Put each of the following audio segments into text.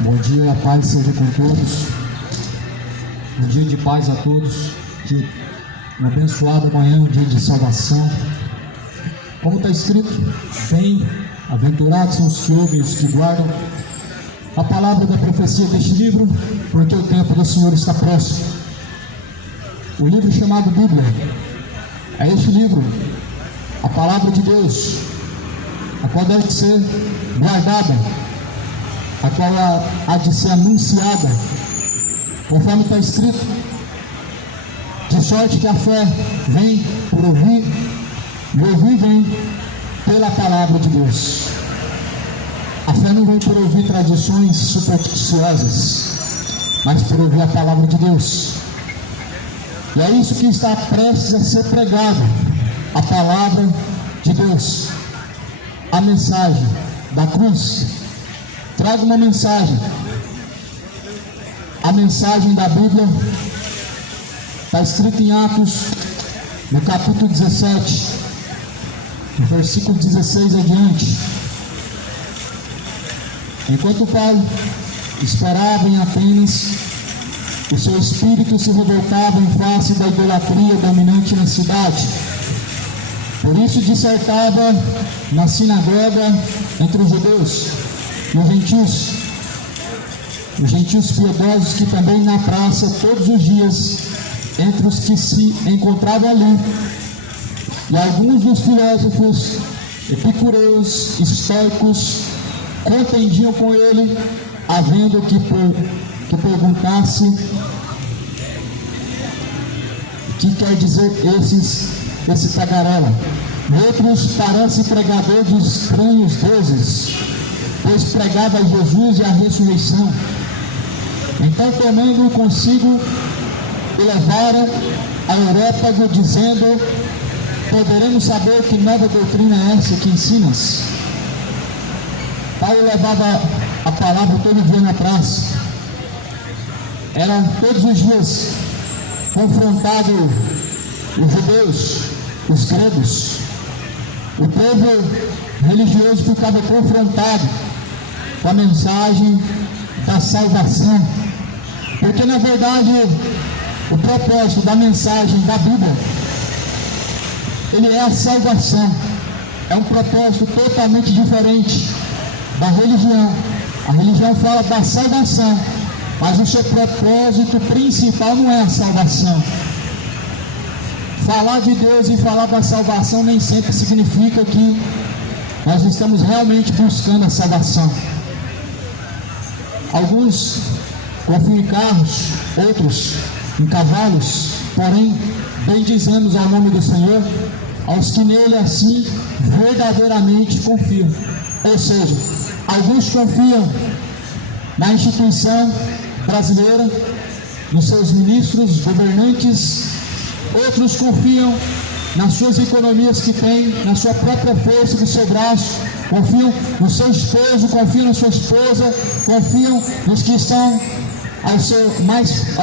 Bom dia, a paz seja com todos. Um dia de paz a todos. Uma abençoada manhã, um dia de salvação. Como está escrito, bem-aventurados são os que ouvem e os que guardam a palavra da profecia deste livro, porque o tempo do Senhor está próximo. O livro chamado Bíblia é este livro, a palavra de Deus, a qual deve ser guardada, a qual há de ser anunciada, conforme está escrito, de sorte que a fé vem por ouvir, e ouvir vem pela palavra de Deus. A fé não vem por ouvir tradições supersticiosas, mas por ouvir a palavra de Deus. E é isso que está prestes a ser pregado, a palavra de Deus, a mensagem da cruz. Trago uma mensagem, a mensagem da Bíblia, está escrito em Atos, no capítulo 17, no versículo 16 adiante. Enquanto Paulo esperava em Atenas, o seu espírito se revoltava em face da idolatria dominante na cidade. Por isso dissertava na sinagoga entre os judeus e os gentios piedosos, que também na praça todos os dias entre os que se encontravam ali. E alguns dos filósofos epicureus, estoicos, contendiam com ele, havendo que perguntasse o que quer dizer esse tagarela. Outros parece pregador de estranhos deuses, pois pregava Jesus e a ressurreição. Então, tomando-o consigo, o levara a Areópago, dizendo: poderemos saber que nova doutrina é essa que ensinas? Paulo levava a palavra todo dia na praça. Era todos os dias confrontado os judeus, os gregos. O povo religioso ficava confrontado com a mensagem da salvação, porque na verdade o propósito da mensagem da Bíblia, ele é a salvação. É um propósito totalmente diferente da religião. A religião fala da salvação, mas o seu propósito principal não é a salvação. Falar de Deus e falar da salvação nem sempre significa que nós estamos realmente buscando a salvação. Alguns confiam em carros, outros em cavalos, porém bendizemos ao nome do Senhor aos que nele assim verdadeiramente confiam. Ou seja, alguns confiam na instituição brasileira, nos seus ministros, governantes. Outros confiam nas suas economias que têm, na sua própria força do seu braço, confiam no seu esposo, confiam na sua esposa, confiam nos que estão ao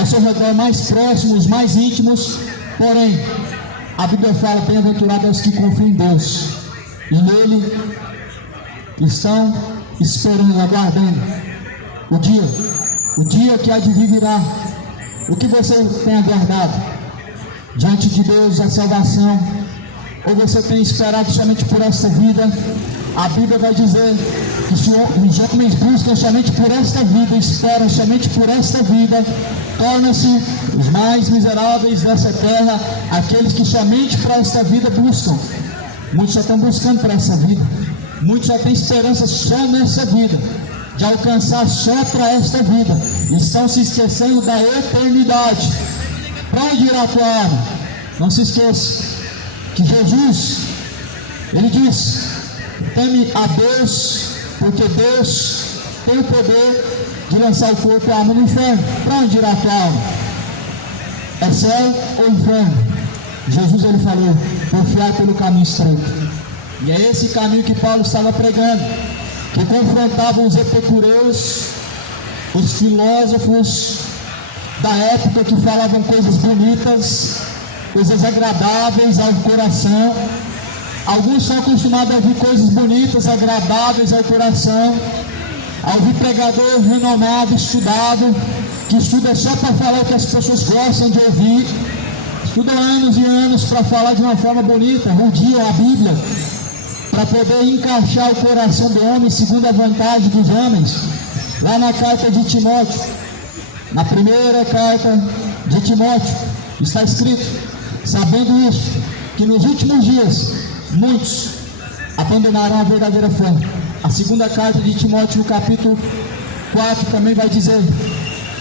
seu redor mais próximos, mais íntimos. Porém, a Bíblia fala: bem-aventurados aos que confiam em Deus e nele estão esperando, aguardando o dia que há de vir virá. O que você tem aguardado? Diante de Deus, a salvação, ou você tem esperado somente por esta vida? A Bíblia vai dizer que se os homens buscam somente por esta vida, esperam somente por esta vida, tornam-se os mais miseráveis dessa terra, aqueles que somente para esta vida buscam. Muitos só estão buscando para essa vida, muitos só têm esperança só nessa vida, de alcançar só para esta vida, e estão se esquecendo da eternidade. Para onde irá a tua alma? Não se esqueça que Jesus, ele diz: teme a Deus, porque Deus tem o poder de lançar o corpo e a alma no inferno. Para onde irá a tua alma? É céu ou inferno? Jesus, ele falou: confiai pelo caminho estreito. E é esse caminho que Paulo estava pregando, que confrontava os epicureus, os filósofos da época, que falavam coisas bonitas, coisas agradáveis ao coração. Alguns são acostumados a ouvir coisas bonitas, agradáveis ao coração, a ouvir pregador renomado, estudado, que estuda só para falar o que as pessoas gostam de ouvir, estuda anos e anos para falar de uma forma bonita, rodeia a Bíblia, para poder encaixar o coração do homem segundo a vontade dos homens. Lá na carta de Timóteo, na primeira carta de Timóteo, está escrito: sabendo isso, que nos últimos dias muitos abandonarão a verdadeira fé. A segunda carta de Timóteo, no capítulo 4, também vai dizer: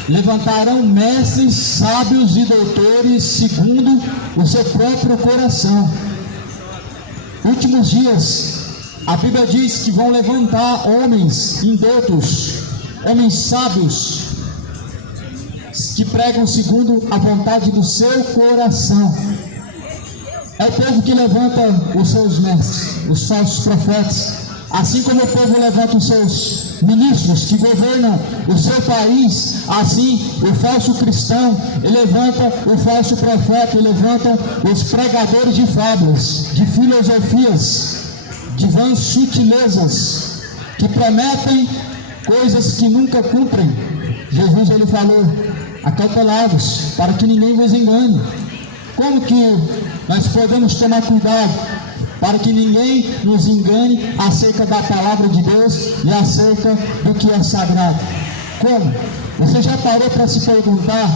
levantarão mestres, sábios e doutores segundo o seu próprio coração. Últimos dias, a Bíblia diz que vão levantar homens indoutos, homens sábios, que pregam segundo a vontade do seu coração. É o povo que levanta os seus mestres, os falsos profetas, assim como o povo levanta os seus ministros que governam o seu país. Assim o falso cristão, ele levanta o falso profeta, ele levanta os pregadores de fábulas, de filosofias, de vãs sutilezas, que prometem coisas que nunca cumprem. Jesus, ele falou: acautelados, para que ninguém vos engane. Como que nós podemos tomar cuidado para que ninguém nos engane acerca da palavra de Deus e acerca do que é sagrado? Como? Você já parou para se perguntar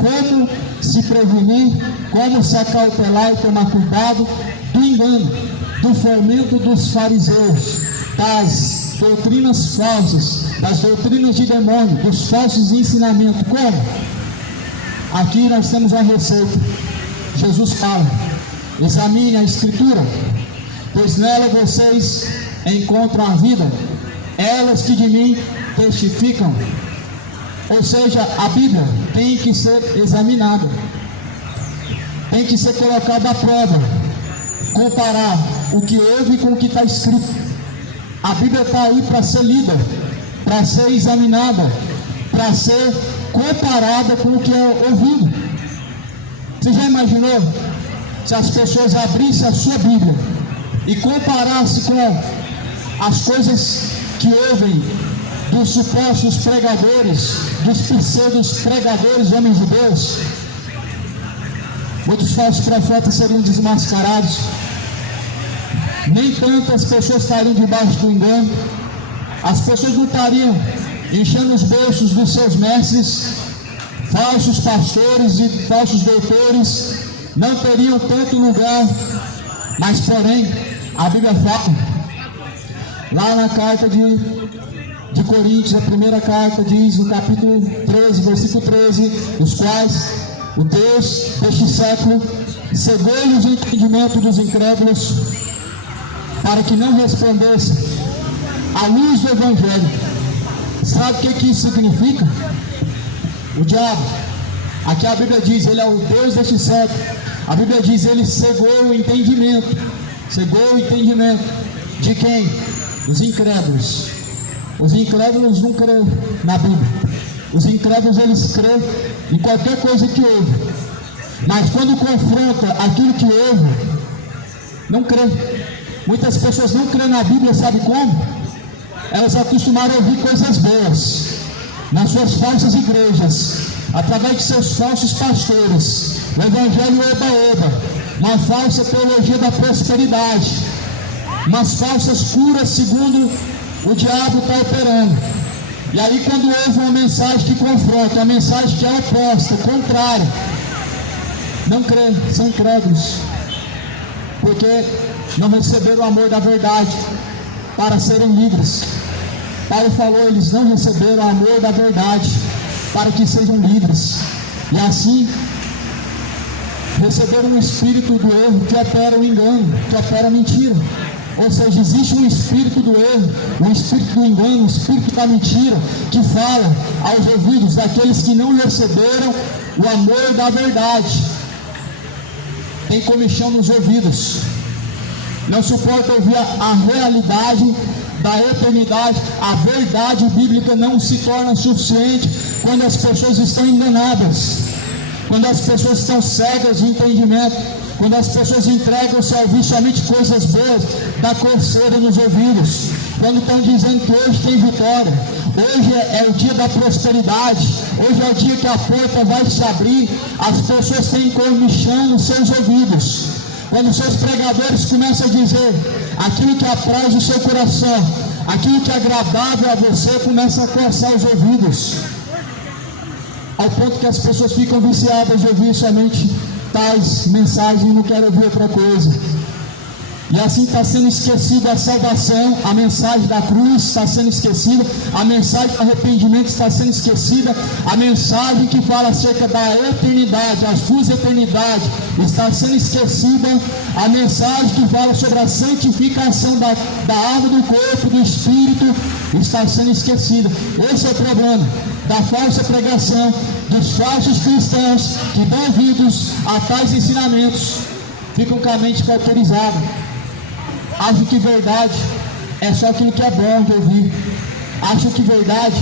como se prevenir, como se acautelar e tomar cuidado do engano, do fermento dos fariseus, das doutrinas falsas, das doutrinas de demônio, dos falsos ensinamentos. Como? Aqui nós temos a receita. Jesus fala: examine a Escritura, pois nela vocês encontram a vida, elas que de mim testificam. Ou seja, a Bíblia tem que ser examinada, tem que ser colocada à prova, comparar o que houve com o que está escrito. A Bíblia está aí para ser lida, para ser examinada, para ser comparada com o que é ouvido. Você já imaginou se as pessoas abrissem a sua Bíblia e comparassem com as coisas que ouvem dos supostos pregadores, dos pseudos pregadores, homens de Deus? Muitos falsos profetas seriam desmascarados. Nem tantas pessoas estariam debaixo do engano. As pessoas não estariam enchendo os bolsos dos seus mestres. Falsos pastores e falsos doutores não teriam tanto lugar. Mas porém, a Bíblia fala, lá na carta de Coríntios, a primeira carta diz, no capítulo 13, versículo 13, os quais o Deus deste século cegou-lhes o entendimento dos incrédulos, para que não resplandecem a luz do Evangelho. Sabe o que isso significa? O diabo, aqui a Bíblia diz, ele é o Deus deste século. A Bíblia diz, ele cegou o entendimento. Cegou o entendimento de quem? Dos incrédulos. Os incrédulos não creem na Bíblia. Os incrédulos, eles creem em qualquer coisa que ouve, mas quando confronta aquilo que ouve, não creem. Muitas pessoas não creem na Bíblia, sabe como? Elas acostumaram a ouvir coisas boas nas suas falsas igrejas, através de seus falsos pastores, o evangelho oba-oba, uma falsa teologia da prosperidade, umas falsas curas segundo o diabo está operando. E aí quando houve uma mensagem que confronta, uma mensagem que é oposta, contrária, não creem, são incrédulos, porque não receberam o amor da verdade para serem livres. Paulo falou, eles não receberam o amor da verdade para que sejam livres, e assim receberam um espírito do erro que opera o engano, que opera a mentira. Ou seja, existe um espírito do erro, um espírito do engano, um espírito da mentira, que fala aos ouvidos daqueles que não receberam o amor da verdade. Tem comichão nos ouvidos, não suporta ouvir a realidade da eternidade. A verdade bíblica não se torna suficiente quando as pessoas estão enganadas, quando as pessoas estão cegas de entendimento, quando as pessoas entregam-se a ouvir somente coisas boas, dá coceira nos ouvidos, quando estão dizendo que hoje tem vitória, hoje é o dia da prosperidade, hoje é o dia que a porta vai se abrir, as pessoas têm comichão nos seus ouvidos. Quando seus pregadores começam a dizer aquilo que apraz o seu coração, aquilo que é agradável a você, começa a coçar os ouvidos, ao ponto que as pessoas ficam viciadas de ouvir somente tais mensagens e não querem ouvir outra coisa. E assim está sendo esquecida a salvação, a mensagem da cruz está sendo esquecida, a mensagem do arrependimento está sendo esquecida, a mensagem que fala acerca da eternidade, as suas eternidades, está sendo esquecida, a mensagem que fala sobre a santificação da alma, do corpo, do espírito, está sendo esquecida. Esse é o problema da falsa pregação, dos falsos cristãos que dão ouvidos a tais ensinamentos, ficam com a mente cauterizada. Acham que verdade é só aquilo que é bom de ouvir. Acham que verdade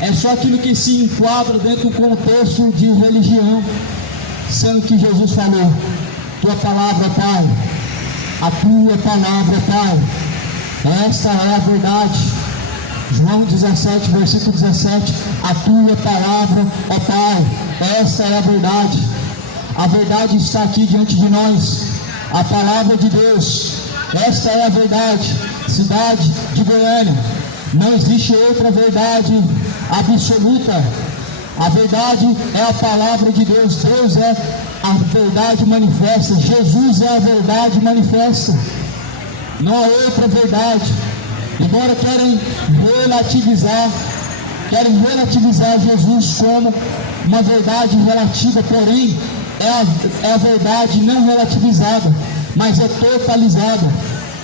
é só aquilo que se enquadra dentro do contexto de religião. Sendo que Jesus falou, tua palavra, Pai, a tua palavra, Pai, esta é a verdade. João 17, versículo 17, a tua palavra, ó Pai, esta é a verdade. A verdade está aqui diante de nós, a palavra de Deus. Esta é a verdade. Cidade de Goiânia, não existe outra verdade absoluta. A verdade é a palavra de Deus. Deus é a verdade manifesta. Jesus é a verdade manifesta. Não há outra verdade. Embora querem relativizar Jesus como uma verdade relativa, porém é a verdade não relativizada, mas é totalizada.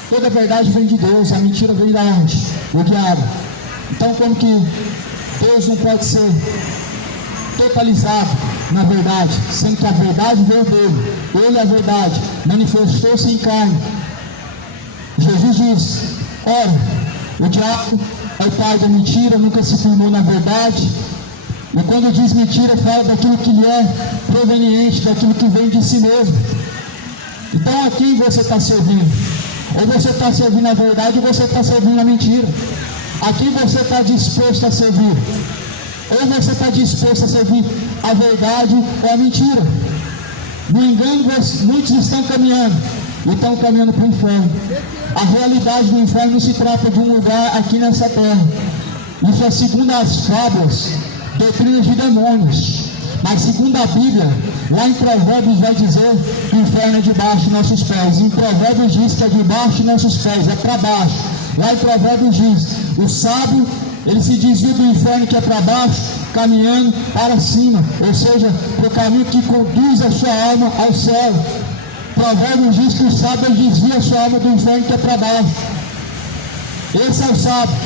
Toda verdade vem de Deus, a mentira vem de onde? Do diabo. Então, como que Deus não pode ser totalizado na verdade, sendo que a verdade veio dele? Ele é a verdade, manifestou-se em carne. Jesus diz: ora, o diabo é o pai da mentira, nunca se firmou na verdade. E quando diz mentira, fala daquilo que lhe é proveniente, daquilo que vem de si mesmo. Então, a quem você está servindo? Ou você está servindo a verdade, ou você está servindo a mentira. A quem você está disposto a servir? Ou você está disposto a servir a verdade ou a mentira? No engano, muitos estão caminhando para o inferno. A realidade do inferno não se trata de um lugar aqui nessa terra. Isso é segundo as fábulas, doutrinas de demônios. Mas segundo a Bíblia, lá em Provérbios vai dizer que o inferno é debaixo de nossos pés. Em Provérbios diz que é debaixo de nossos pés, é para baixo. Lá em Provérbios diz: o sábio, ele se desvia do inferno que é para baixo, caminhando para cima, ou seja, para o caminho que conduz a sua alma ao céu. Provérbios diz que o sábio desvia a sua alma do inferno que é para baixo. Esse é o sábio.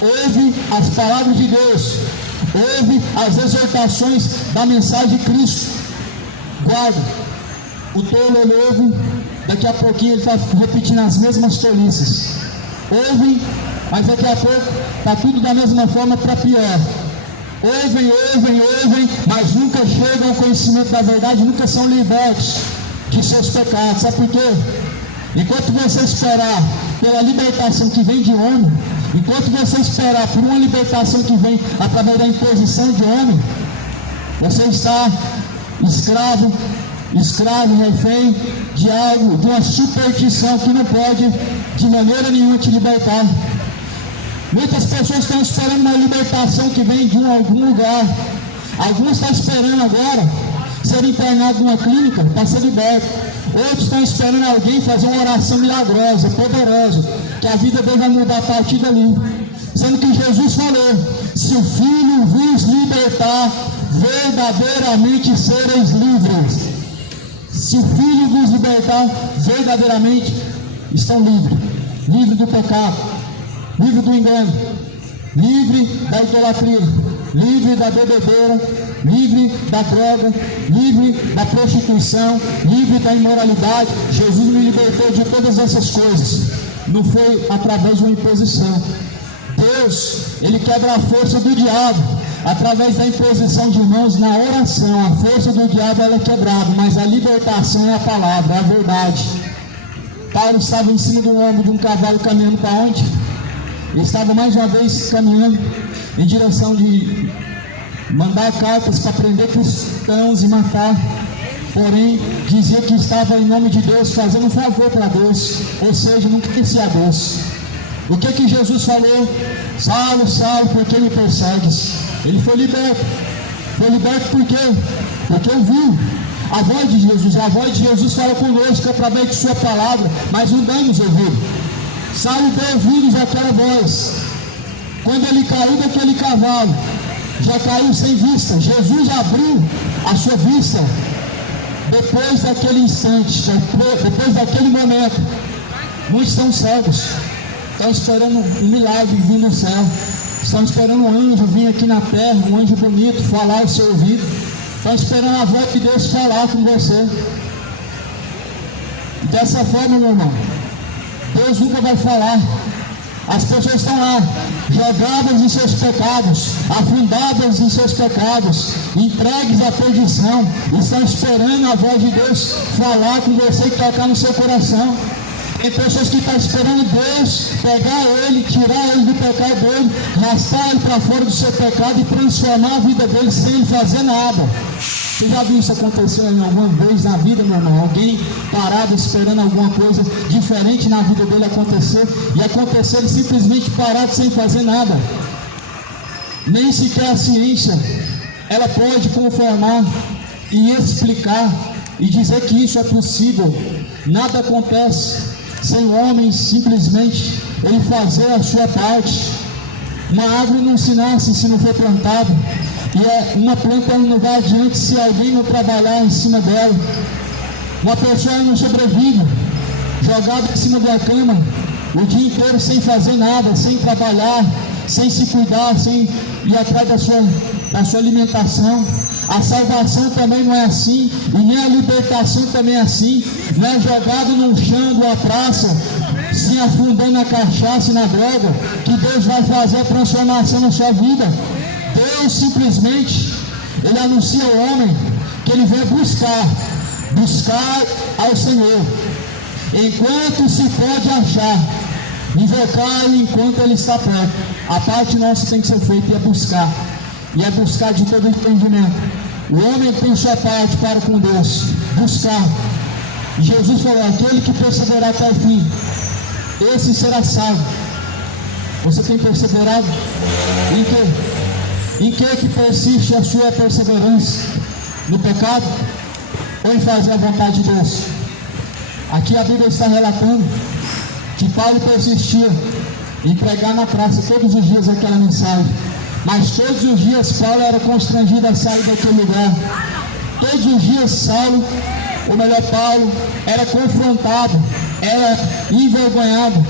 Ouve as palavras de Deus, ouve as exortações da mensagem de Cristo. Guarda, o tolo ele ouve, daqui a pouquinho ele está repetindo as mesmas tolices. Ouve, mas daqui a pouco está tudo da mesma forma para pior. Ouvem, mas nunca chegam ao conhecimento da verdade, nunca são libertos de seus pecados. Sabe por quê? Enquanto você esperar pela libertação que vem de homem, enquanto você esperar por uma libertação que vem através da imposição de homem, você está escravo, refém de algo, de uma superstição que não pode de maneira nenhuma te libertar. Muitas pessoas estão esperando uma libertação que vem de algum lugar. Alguns estão esperando agora ser internado numa clínica para ser liberto. Outros estão esperando alguém fazer uma oração milagrosa, poderosa, que a vida dele vai mudar a partir dali. Sendo que Jesus falou: se o Filho vos libertar, verdadeiramente sereis livres. Se o Filho vos libertar, verdadeiramente estão livres. Livre do pecado, livre do engano, livre da idolatria, livre da bebedeira, livre da droga, livre da prostituição, livre da imoralidade. Jesus me libertou de todas essas coisas. Não foi através de uma imposição. Deus, Ele quebra a força do diabo através da imposição de mãos na oração. A força do diabo ela é quebrada, mas a libertação é a palavra, é a verdade. Paulo estava em cima do ombro de um cavalo caminhando para onde? Ele estava mais uma vez caminhando em direção de mandar cartas para prender cristãos e matar. Porém, dizia que estava em nome de Deus fazendo um favor para Deus, ou seja, não conhecia a Deus. O que Jesus falou? Saulo, Saulo, por que me persegues? Ele foi liberto. Foi liberto por quê? Porque ouviu a voz de Jesus. A voz de Jesus fala conosco através de sua palavra, mas não damos ouvido. Saulo deu ouvidos àquela voz. Quando ele caiu daquele cavalo, já caiu sem vista. Jesus abriu a sua vista depois daquele instante, depois daquele momento. Muitos estão cegos, estão esperando um milagre vir no céu, estão esperando um anjo vir aqui na terra, um anjo bonito, falar ao seu ouvido, estão esperando a voz de Deus falar com você. Dessa forma, meu irmão, Deus nunca vai falar. As pessoas estão lá, jogadas em seus pecados, afundadas em seus pecados, entregues à perdição, estão esperando a voz de Deus falar com você e tocar no seu coração. Tem pessoas que estão esperando Deus pegar ele, tirar ele do pecado dele, arrastar ele para fora do seu pecado e transformar a vida dele sem ele fazer nada. Você já viu isso acontecer alguma vez na vida, meu irmão? Alguém parado esperando alguma coisa diferente na vida dele acontecer, e acontecer ele simplesmente parado sem fazer nada, nem sequer a ciência ela pode conformar e explicar e dizer que isso é possível. Nada acontece sem o homem simplesmente ele fazer a sua parte. Uma árvore não se nasce se não for plantada, e uma planta não vai adiante se alguém não trabalhar em cima dela. Uma pessoa não sobrevive jogada em cima da cama o dia inteiro sem fazer nada, sem trabalhar, sem se cuidar, sem ir atrás da sua alimentação. A salvação também não é assim, e nem a libertação também é assim. Não é jogado num chão de uma praça, se afundando na cachaça e na droga, que Deus vai fazer a transformação na sua vida. Deus simplesmente, Ele anuncia ao homem que Ele veio buscar ao Senhor, enquanto se pode achar, invocar enquanto Ele está perto. A parte nossa tem que ser feita, e é buscar de todo entendimento. O homem tem sua parte para com Deus, buscar. Jesus falou: aquele que perseverar até o fim, esse será salvo. Você tem perseverado? Em quê? Em que persiste a sua perseverança? No pecado ou em fazer a vontade de Deus? Aqui a Bíblia está relatando que Paulo persistia em pregar na praça todos os dias aquela mensagem, mas todos os dias Paulo era constrangido a sair daquele lugar. Todos os dias Paulo era confrontado, era envergonhado,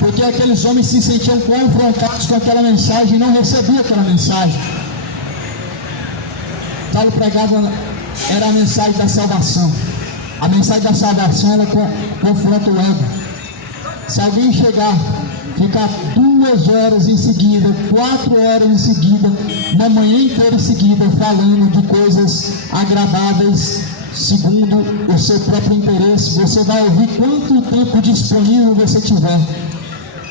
porque aqueles homens se sentiam confrontados com aquela mensagem e não recebiam aquela mensagem. Paulo pregava, era a mensagem da salvação. A mensagem da salvação, ela confronta o ego. Se alguém ficar 2 horas em seguida, 4 horas em seguida, uma manhã inteira em seguida, falando de coisas agradáveis, segundo o seu próprio interesse, você vai ouvir quanto tempo disponível você tiver.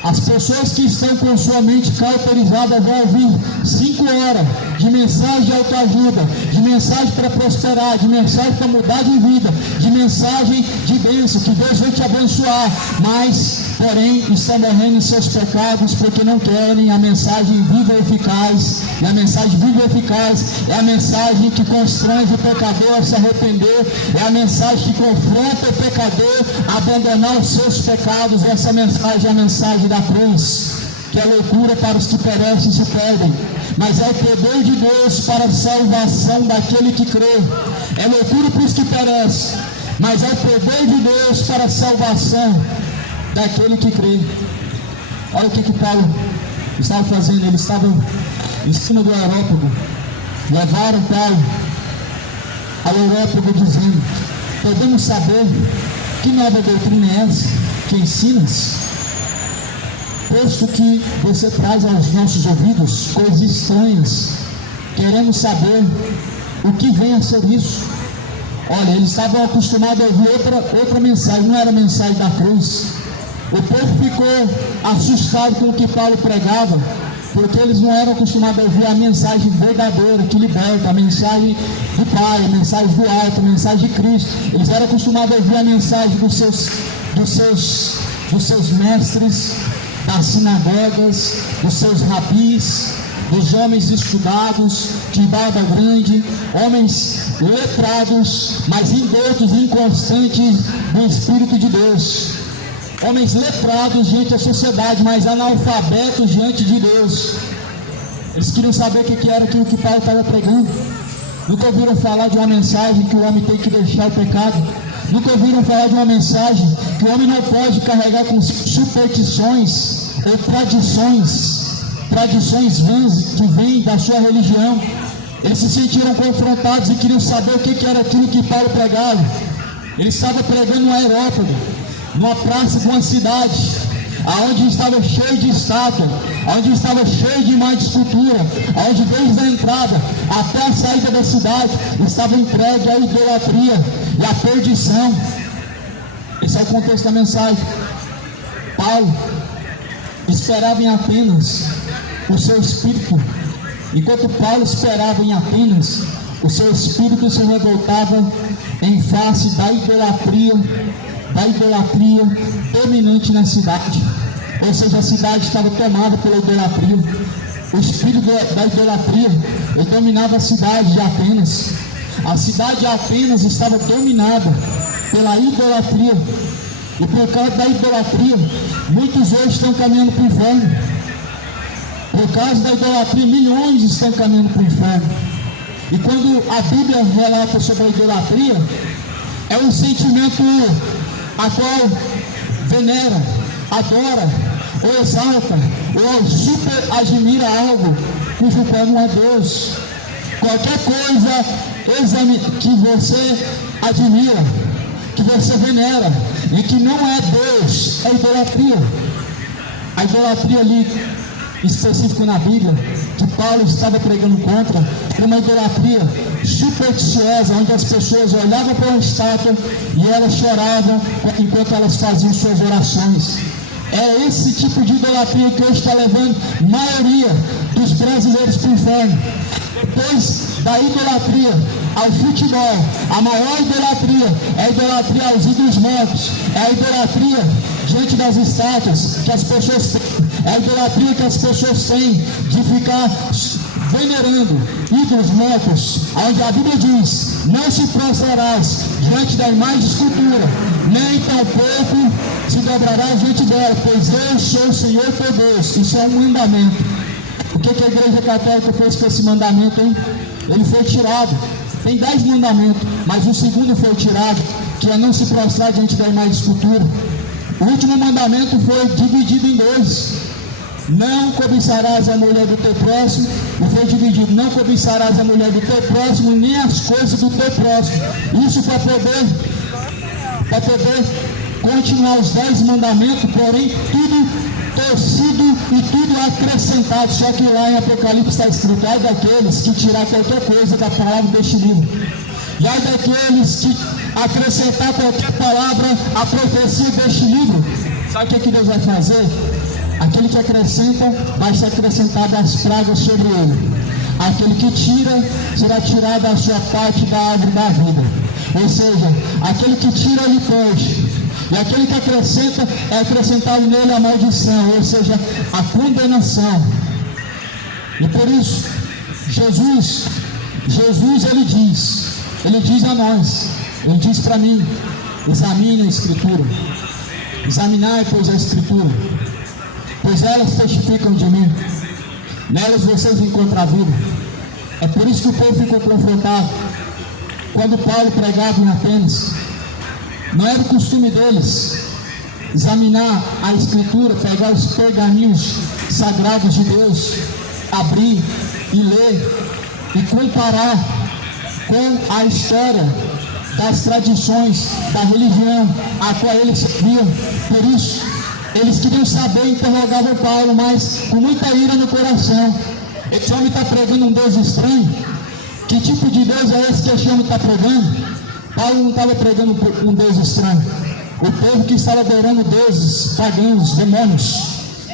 As pessoas que estão com sua mente cauterizada vão ouvir 5 horas de mensagem de autoajuda, de mensagem para prosperar, de mensagem para mudar de vida, de mensagem de bênção, que Deus vai te abençoar, mas, porém, estão morrendo em seus pecados porque não querem a mensagem viva e eficaz. E a mensagem viva e eficaz é a mensagem que constrange o pecador a se arrepender, é a mensagem que confronta o pecador a abandonar os seus pecados. Essa mensagem é a mensagem da cruz, que é loucura para os que perecem e se perdem, mas é o poder de Deus para a salvação daquele que crê. É loucura para os que perecem, mas é o poder de Deus para a salvação daquele que crê. Olha o que Paulo estava fazendo. Ele estava em cima do aerópago. Levaram Paulo ao aerópago dizendo: podemos saber que nova doutrina é essa que ensinas? Posto que você traz aos nossos ouvidos coisas estranhas, queremos saber o que vem a ser isso. Olha, eles estavam acostumados a ouvir outra mensagem, não era a mensagem da cruz. O povo ficou assustado com o que Paulo pregava, porque eles não eram acostumados a ouvir a mensagem verdadeira, que liberta, a mensagem do Pai, a mensagem do alto, a mensagem de Cristo. Eles eram acostumados a ouvir a mensagem dos seus mestres, das sinagogas, dos seus rabis, dos homens estudados, de barba grande, homens letrados, mas indoutos e inconstantes do Espírito de Deus. Homens letrados diante da sociedade, mas analfabetos diante de Deus. Eles queriam saber o que era aquilo que Paulo estava pregando. Nunca ouviram falar de uma mensagem que o homem tem que deixar o pecado. Nunca ouviram falar de uma mensagem que o homem não pode carregar com superstições ou tradições vãs que vêm da sua religião. Eles se sentiram confrontados e queriam saber o que era aquilo que Paulo pregava. Ele estava pregando um aerópago, numa praça de uma cidade, aonde estava cheio de estátua, onde estava cheio de imagem de escultura, onde desde a entrada até a saída da cidade estava entregue à idolatria e à perdição. Esse é o contexto da mensagem. Paulo esperava em Atenas o seu espírito. Enquanto Paulo esperava em Atenas, o seu espírito se revoltava em face da idolatria dominante na cidade. Ou seja, a cidade estava tomada pela idolatria. o espírito da idolatria, ele dominava a cidade de Atenas. A cidade de Atenas estava dominada pela idolatria, e por causa da idolatria, muitos hoje estão caminhando para o inferno. Por causa da idolatria, milhões estão caminhando para o inferno. E quando a Bíblia relata sobre a idolatria, é um sentimento a qual venera, adora, ou exalta, ou super admira algo cujo qual não é Deus. Qualquer coisa que você admira, que você venera, e que não é Deus, é idolatria. A idolatria ali, específico na Bíblia, que Paulo estava pregando contra, uma idolatria supersticiosa, onde as pessoas olhavam para uma estátua e elas choravam enquanto elas faziam suas orações. É esse tipo de idolatria que hoje está levando a maioria dos brasileiros para o inferno. Depois da idolatria ao futebol, a maior idolatria é a idolatria aos ídolos mortos, é a idolatria diante das estátuas que as pessoas têm, é a idolatria que as pessoas têm de ficar venerando ídolos mortos, onde a Bíblia diz: não se prostrarás diante da imagem de escultura, nem tampouco se dobrarás diante dela, pois eu sou o Senhor teu Deus. Isso é um mandamento. O que a Igreja Católica fez com esse mandamento, hein? Ele foi tirado. Tem 10 mandamentos, mas o segundo foi tirado, que é não se prostrar diante da imagem de escultura. O último mandamento foi dividido em 2. Não cobiçarás a mulher do teu próximo, e foi dividido: não cobiçarás a mulher do teu próximo, nem as coisas do teu próximo. Isso para poder continuar os 10 mandamentos, porém tudo torcido e tudo acrescentado. Só que lá em Apocalipse está escrito: ai daqueles que tirar qualquer coisa da palavra deste livro, e ai daqueles que acrescentar qualquer palavra à profecia deste livro. Sabe o que Deus vai fazer? Aquele que acrescenta, vai ser acrescentado as pragas sobre ele. Aquele que tira, será tirado a sua parte da árvore da vida. Ou seja, aquele que tira, ele perde. E aquele que acrescenta, é acrescentado nele a maldição, ou seja, a condenação. E por isso, Jesus ele diz a nós, ele diz para mim: examine a Escritura, examinai, pois, a Escritura, pois elas testificam de mim, nelas vocês encontram a vida. É por isso que o povo ficou confrontado. Quando Paulo pregava em Atenas, não era o costume deles examinar a Escritura, pegar os pergaminhos sagrados de Deus, abrir e ler e comparar com a história das tradições da religião a qual eles serviam. Por isso, eles queriam saber e interrogavam Paulo, mas com muita ira no coração. Esse homem está pregando um Deus estranho. Que tipo de Deus é esse que esse homem está pregando? Paulo não estava pregando um Deus estranho. O povo que estava adorando deuses pagãos, demônios.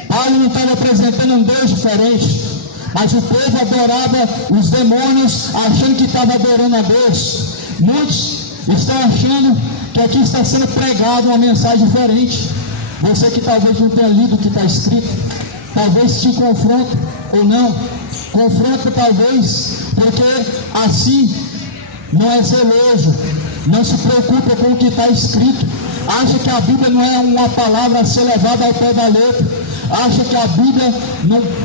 Paulo não estava apresentando um Deus diferente, mas o povo adorava os demônios, achando que estava adorando a Deus. Muitos estão achando que aqui está sendo pregado uma mensagem diferente. Você que talvez não tenha lido o que está escrito, talvez te confronte ou não. Confronta talvez, porque assim não é zeloso, não se preocupa com o que está escrito, acha que a Bíblia não é uma palavra a ser levada ao pé da letra, acha que a Bíblia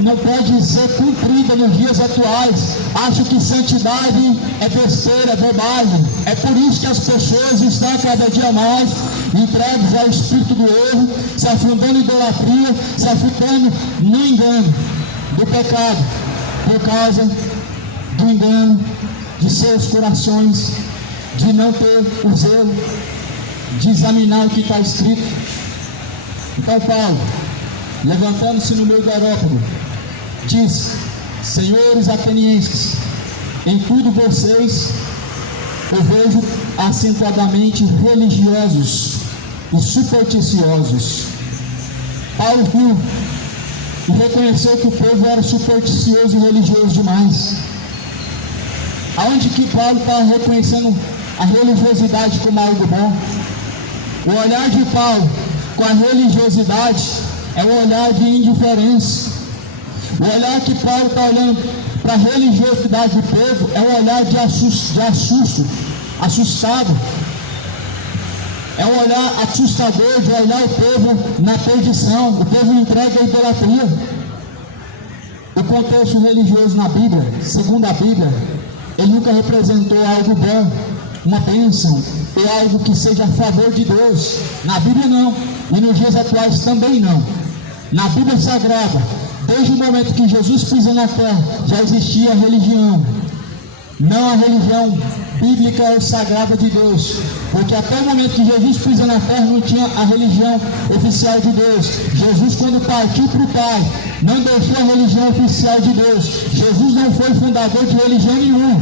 não pode ser cumprida nos dias atuais, acha que santidade é besteira, é bobagem. É por isso que as pessoas estão cada dia mais entregues ao espírito do erro, se afundando em idolatria, se afundando no engano do pecado, por causa do engano de seus corações, de não ter o zelo de examinar o que está escrito. Então Paulo, levantando-se no meio do aerópago, diz: senhores atenienses, em tudo vocês eu vejo acentuadamente religiosos e supersticiosos. Paulo viu e reconheceu que o povo era supersticioso e religioso demais. Aonde que Paulo está reconhecendo a religiosidade como algo bom? O olhar de Paulo com a religiosidade é um olhar de indiferença. O olhar que Paulo está olhando para a religiosidade do povo é um olhar de assusto, assustado. É um olhar assustador de olhar o povo na perdição, o povo entregue à idolatria. O contexto religioso na Bíblia, segundo a Bíblia, ele nunca representou algo bom, uma bênção, ou algo que seja a favor de Deus. Na Bíblia não, e nos dias atuais também não. Na Bíblia Sagrada, desde o momento que Jesus pisou na terra, já existia a religião. Não a religião bíblica ou sagrada de Deus, porque até o momento que Jesus pisou na terra não tinha a religião oficial de Deus. Jesus, quando partiu para o Pai, não deixou a religião oficial de Deus. Jesus não foi fundador de religião nenhuma.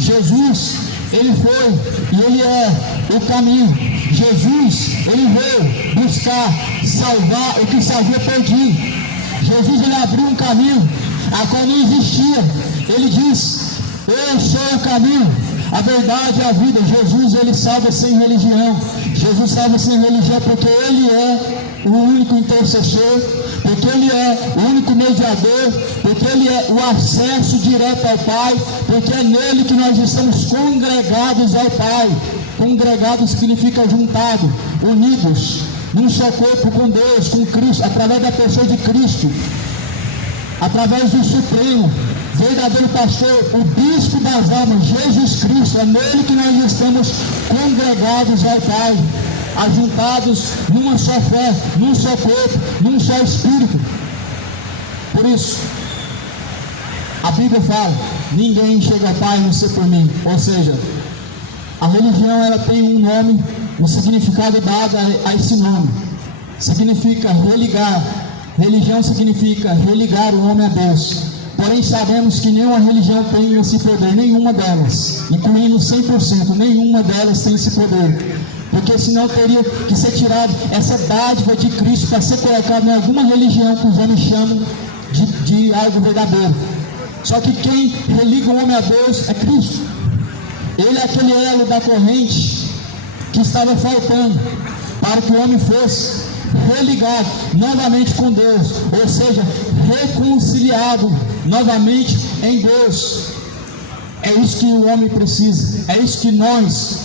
Jesus, ele foi e ele é o caminho. Jesus, ele veio buscar salvar o que se havia perdido. Jesus, ele abriu um caminho a qual não existia. Ele diz: eu sou o caminho, a verdade e a vida. Jesus, ele salva sem religião. Jesus salva sem religião porque ele é o único intercessor, porque ele é o único mediador, porque ele é o acesso direto ao Pai, porque é nele que nós estamos congregados ao Pai. Congregados significa juntado, unidos, num só corpo com Deus, com Cristo, através da pessoa de Cristo, através do Supremo, verdadeiro pastor, o bispo das almas, Jesus Cristo. É nele que nós estamos congregados ao Pai, ajuntados numa só fé, num só corpo, num só Espírito. Por isso, a Bíblia fala: ninguém chega ao Pai a não ser por mim. Ou seja, a religião, ela tem um nome, um significado dado a esse nome. Significa religar. Religião significa religar o homem a Deus. Porém, sabemos que nenhuma religião tem esse poder, nenhuma delas, incluindo 100%, nenhuma delas tem esse poder. Porque senão teria que ser tirado essa dádiva de Cristo para ser colocado em alguma religião que os homens chamam de algo verdadeiro. Só que quem religa o homem a Deus é Cristo. Ele é aquele elo da corrente que estava faltando para que o homem fosse religado novamente com Deus, ou seja, reconciliado novamente em Deus. É isso que o homem precisa, é isso que nós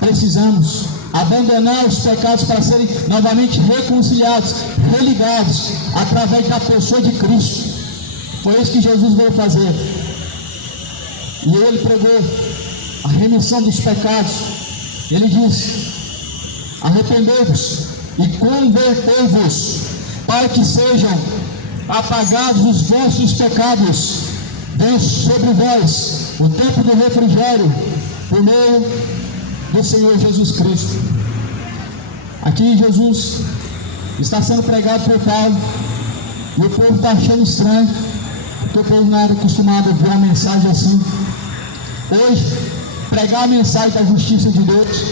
precisamos: abandonar os pecados para serem novamente reconciliados, religados através da pessoa de Cristo. Foi isso que Jesus veio fazer, e ele pregou a remissão dos pecados. Ele disse: arrependei-vos e convertei-vos, para que sejam apagados os vossos pecados. Vem sobre vós o tempo do refrigério, por meio do Senhor Jesus Cristo. Aqui Jesus está sendo pregado por Paulo, e o povo está achando estranho, porque o povo não era acostumado a ouvir uma mensagem assim. Hoje, pregar a mensagem da justiça de Deus,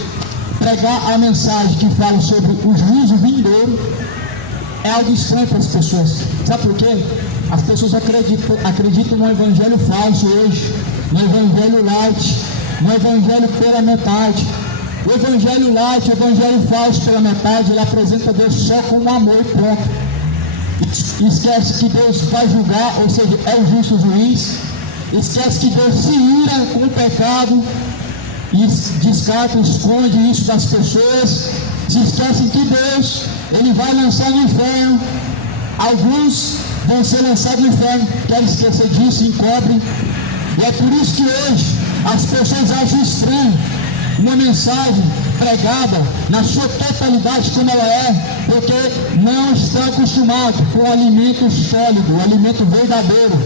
pregar a mensagem que fala sobre o juízo vindouro, é algo estranho para as pessoas. Sabe por quê? As pessoas acreditam no evangelho falso hoje, no evangelho light, no evangelho pela metade. O evangelho light, o evangelho falso pela metade, ele apresenta Deus só com amor e pronto. Esquece que Deus vai julgar, ou seja, é o justo juiz. Esquece que Deus se ira com o pecado e descarta, esconde isso das pessoas. Se esquecem que Deus, ele vai lançar no inferno. Alguns vão ser lançados no inferno, querem esquecer disso, encobrem. E é por isso que hoje as pessoas acham estranho uma mensagem pregada na sua totalidade como ela é, porque não estão acostumados com o alimento sólido, o alimento verdadeiro,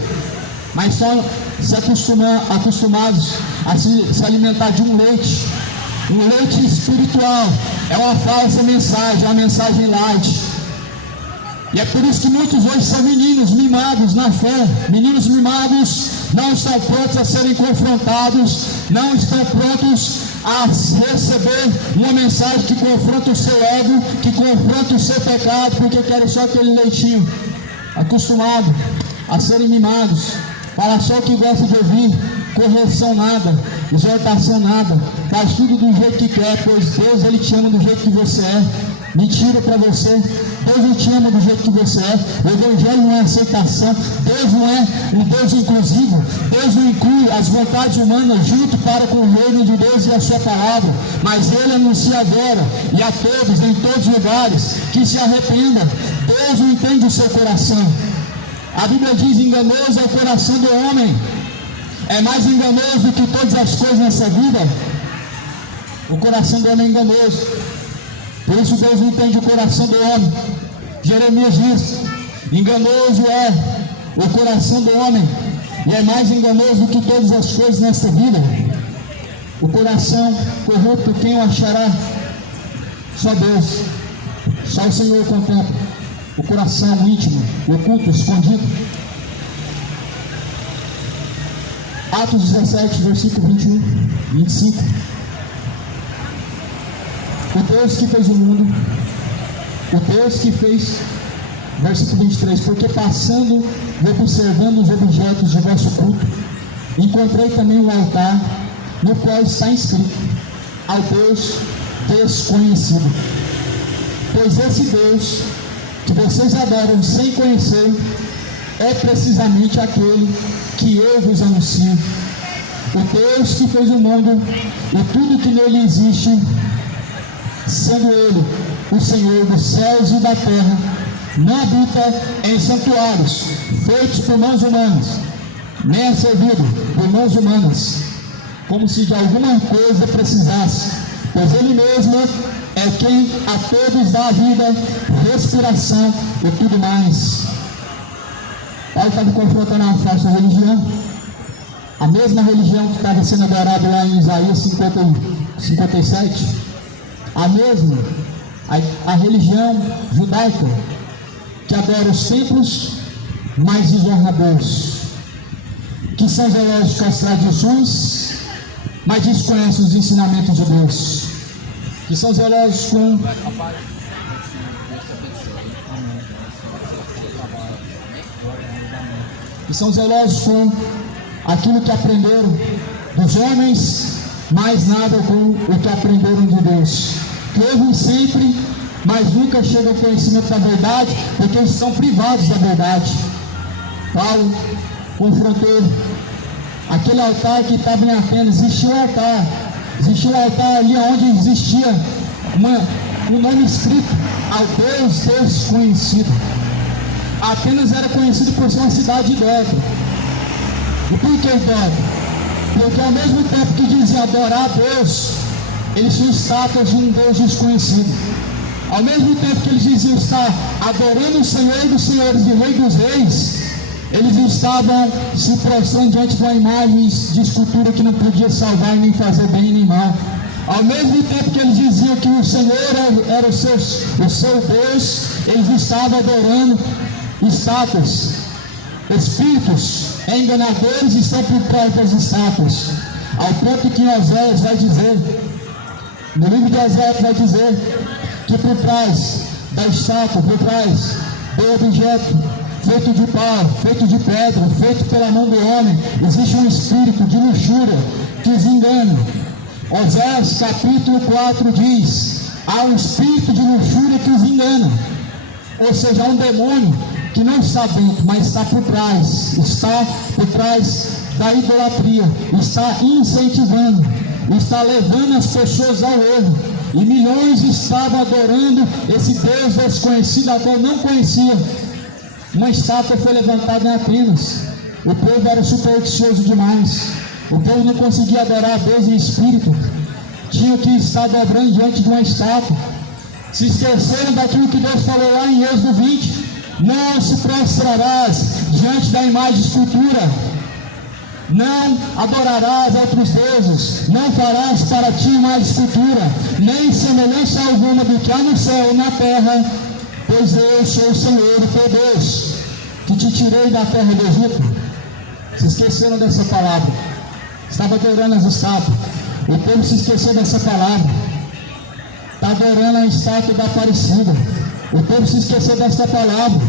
mas só se acostumados a se alimentar de um leite espiritual. É uma falsa mensagem, é uma mensagem light. E é por isso que muitos hoje são meninos mimados na fé. Meninos mimados não estão prontos a serem confrontados, não estão prontos a receber uma mensagem que confronta o seu ego, que confronta o seu pecado, porque querem só aquele leitinho. Acostumado a serem mimados, fala só o que gosta de ouvir, correção nada, exortação nada, faz tudo do jeito que quer, pois Deus, ele te ama do jeito que você é. mentira para você. Deus não te ama do jeito que você é. O Evangelho não é aceitação. Deus não é um Deus inclusivo. Deus não inclui as vontades humanas junto para com o reino de Deus e a sua palavra. Mas Ele anuncia agora e a todos, em todos os lugares, que se arrependam. Deus não entende o seu coração. A Bíblia diz: enganoso é o coração do homem. É mais enganoso do que todas as coisas nessa vida. O coração do homem é enganoso. Por isso Deus não entende o coração do homem. Jeremias diz: enganoso é o coração do homem, e é mais enganoso do que todas as coisas nesta vida. O coração corrupto, quem o achará? Só Deus. Só o Senhor contempla o coração íntimo, oculto, escondido. Atos 17, versículo 21, 25. O Deus que fez o mundo, o Deus que fez, versículo 23, porque passando e observando os objetos de vosso culto, encontrei também um altar, no qual está escrito: ao Deus desconhecido. Pois esse Deus que vocês adoram sem conhecer é precisamente aquele que eu vos anuncio. O Deus que fez o mundo e tudo que nele existe, sendo Ele o Senhor dos céus e da terra, não habita em santuários feitos por mãos humanas, nem é servido por mãos humanas, como se de alguma coisa precisasse, pois Ele mesmo é quem a todos dá vida, respiração e tudo mais. Paulo estava confrontando a falsa religião, a mesma religião que estava sendo adorada lá em Isaías 57, a mesma, a religião judaica, que adora os templos, mas desonra Deus, que são zelosos com as tradições, mas desconhecem os ensinamentos de Deus, que são zelosos com aquilo que aprenderam dos homens, mas nada com o que aprenderam de Deus, que ouvem sempre, mas nunca chegam ao conhecimento da verdade, porque eles são privados da verdade. Paulo confrontou aquele altar que estava em Atenas. Existia um altar ali onde existia um nome escrito: ao Deus desconhecido. Atenas era conhecido por ser uma cidade idólatra. E por que idólatra? Porque ao mesmo tempo que dizia adorar a Deus, eles tinham estátuas de um Deus desconhecido. Ao mesmo tempo que eles diziam estar adorando o Senhor dos Senhores e o Rei dos Reis, eles estavam se prostrando diante de uma imagem de escultura que não podia salvar nem fazer bem nem mal. Ao mesmo tempo que eles diziam que o Senhor era o seu Deus, eles estavam adorando estátuas. Espíritos enganadores estão por trás das estátuas, ao ponto que Oséias vai dizer, no livro de Oséias vai dizer, que por trás da estátua, por trás do objeto feito de pau, feito de pedra, feito pela mão do homem, existe um espírito de luxúria que os engana. Oséias capítulo 4 diz: há um espírito de luxúria que os engana, ou seja, há um demônio que não está dentro, mas está por trás da idolatria, está incentivando, está levando as pessoas ao erro, e milhões estavam adorando esse Deus desconhecido, a qual não conhecia. Uma estátua foi levantada em Atenas, o povo era supersticioso demais, o povo não conseguia adorar a Deus em espírito, tinha que estar dobrando diante de uma estátua. Se esqueceram daquilo que Deus falou lá em Êxodo 20: não se prostrarás diante da imagem de escultura, não adorarás outros deuses, não farás para ti imagem de escultura, nem semelhança alguma do que há no céu ou na terra, pois eu sou o Senhor, o teu Deus, que te tirei da terra do Egito. Se esqueceram dessa palavra, estava adorando as estátuas. O povo se esqueceu dessa palavra, está adorando a estátua da Aparecida. O povo se esqueceu dessa palavra,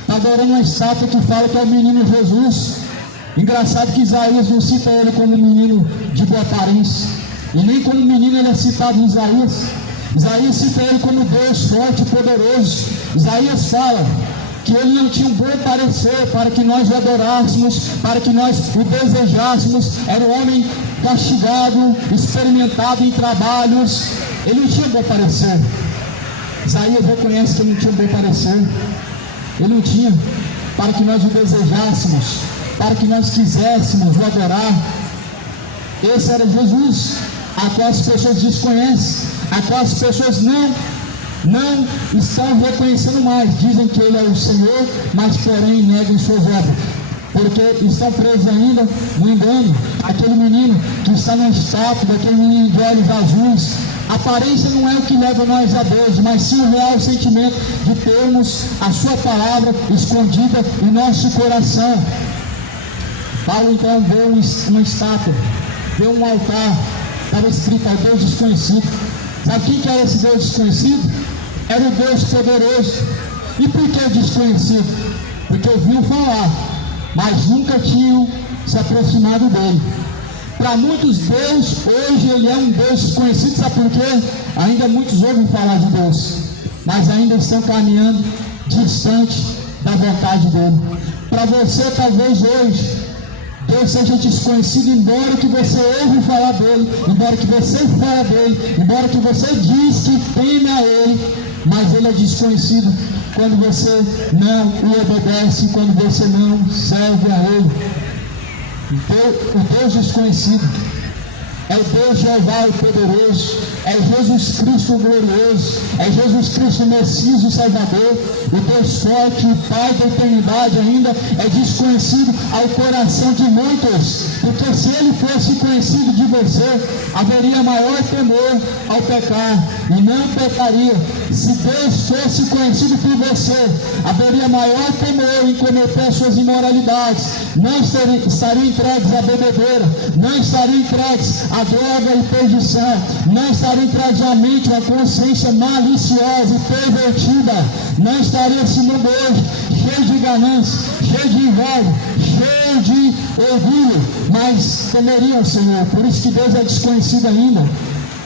está adorando uma estátua que fala que é o menino Jesus. Engraçado que Isaías não cita ele como menino de boa aparência, e nem como menino ele é citado em Isaías. Isaías cita ele como Deus forte e poderoso. Isaías fala que ele não tinha um bom parecer para que nós o adorássemos, para que nós o desejássemos. Era um homem castigado, experimentado em trabalhos. Ele não tinha bom parecer. Isaías reconhece que ele não tinha bom parecer. Ele não tinha para que nós o desejássemos, para que nós quiséssemos o adorar. Esse era Jesus, a qual as pessoas desconhecem, a qual as pessoas não estão reconhecendo mais. Dizem que ele é o Senhor, mas porém negam suas obras, porque estão presos ainda no engano. Aquele menino que está na estátua, aquele menino de olhos azuis, a aparência não é o que leva nós a Deus, mas sim o real sentimento de termos a sua palavra escondida em nosso coração. Paulo então vê uma estátua, vê um altar, estava escrito ao Deus desconhecido. Sabe quem que era esse Deus desconhecido? Era o Deus poderoso. E por que desconhecido? Porque ouviam falar, mas nunca tinham se aproximado dele. Para muitos, Deus hoje ele é um Deus desconhecido. Sabe por quê? Ainda muitos ouvem falar de Deus, mas ainda estão caminhando distante da vontade dele. Para você, talvez hoje Deus seja desconhecido, embora que você ouve falar dele, embora que você fale dele, embora que você diz que teme a ele, mas ele é desconhecido quando você não o obedece, quando você não serve a ele. O Deus desconhecido é o Deus Jeová o poderoso, é Jesus Cristo o glorioso, é Jesus Cristo o Messias o Salvador. O Deus forte, o Pai da eternidade, ainda é desconhecido ao coração de muitos, porque se ele fosse conhecido de você, haveria maior temor ao pecar, e não pecaria. Se Deus fosse conhecido por você, haveria maior temor em cometer suas imoralidades, não estaria entregues à bebedeira, não estaria entregues à droga e perdição, não estaria entregues à mente, à consciência maliciosa e pervertida, não estaria esse mundo hoje cheio de ganância, cheio de inveja, cheio de orgulho, mas temeriam o Senhor. Por isso que Deus é desconhecido ainda.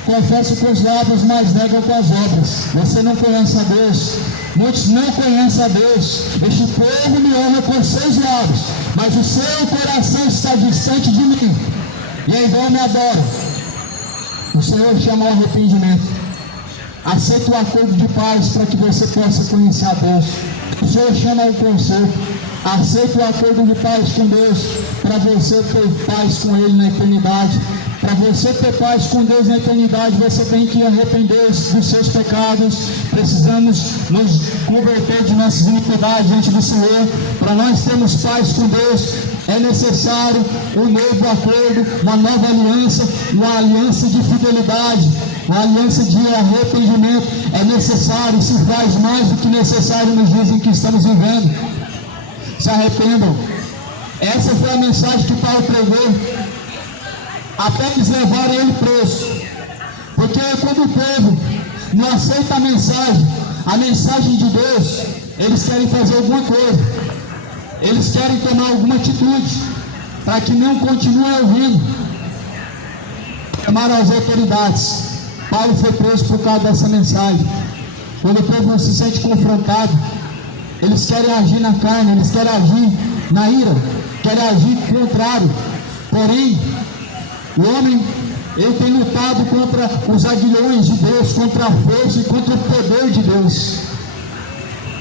Confesso com os lábios, mas negam com as obras. Você não conhece a Deus. Muitos não conhecem a Deus. Este povo me honra com seus lábios, mas o seu coração está distante de mim, e em vão me adora. O Senhor chama ao arrependimento. Aceita o acordo de paz para que você possa conhecer a Deus. O Senhor chama ao conserto. Aceita o acordo de paz com Deus para você ter paz com Ele na eternidade. Para você ter paz com Deus na eternidade, você tem que arrepender dos seus pecados. Precisamos nos converter de nossas iniquidades diante do Senhor. Para nós termos paz com Deus, é necessário um novo acordo, uma nova aliança, uma aliança de fidelidade, uma aliança de arrependimento. É necessário, se faz mais do que necessário nos dias em que estamos vivendo. Se arrependam. Essa foi a mensagem que Paulo pregou, até eles levarem ele preso. Porque quando o povo não aceita a mensagem de Deus, eles querem fazer alguma coisa, eles querem tomar alguma atitude para que não continuem ouvindo. Chamaram as autoridades. Paulo foi preso por causa dessa mensagem. Quando o povo não se sente confrontado, eles querem agir na carne, eles querem agir na ira, querem agir contrário. Porém, o homem, ele tem lutado contra os aguilhões de Deus, contra a força e contra o poder de Deus.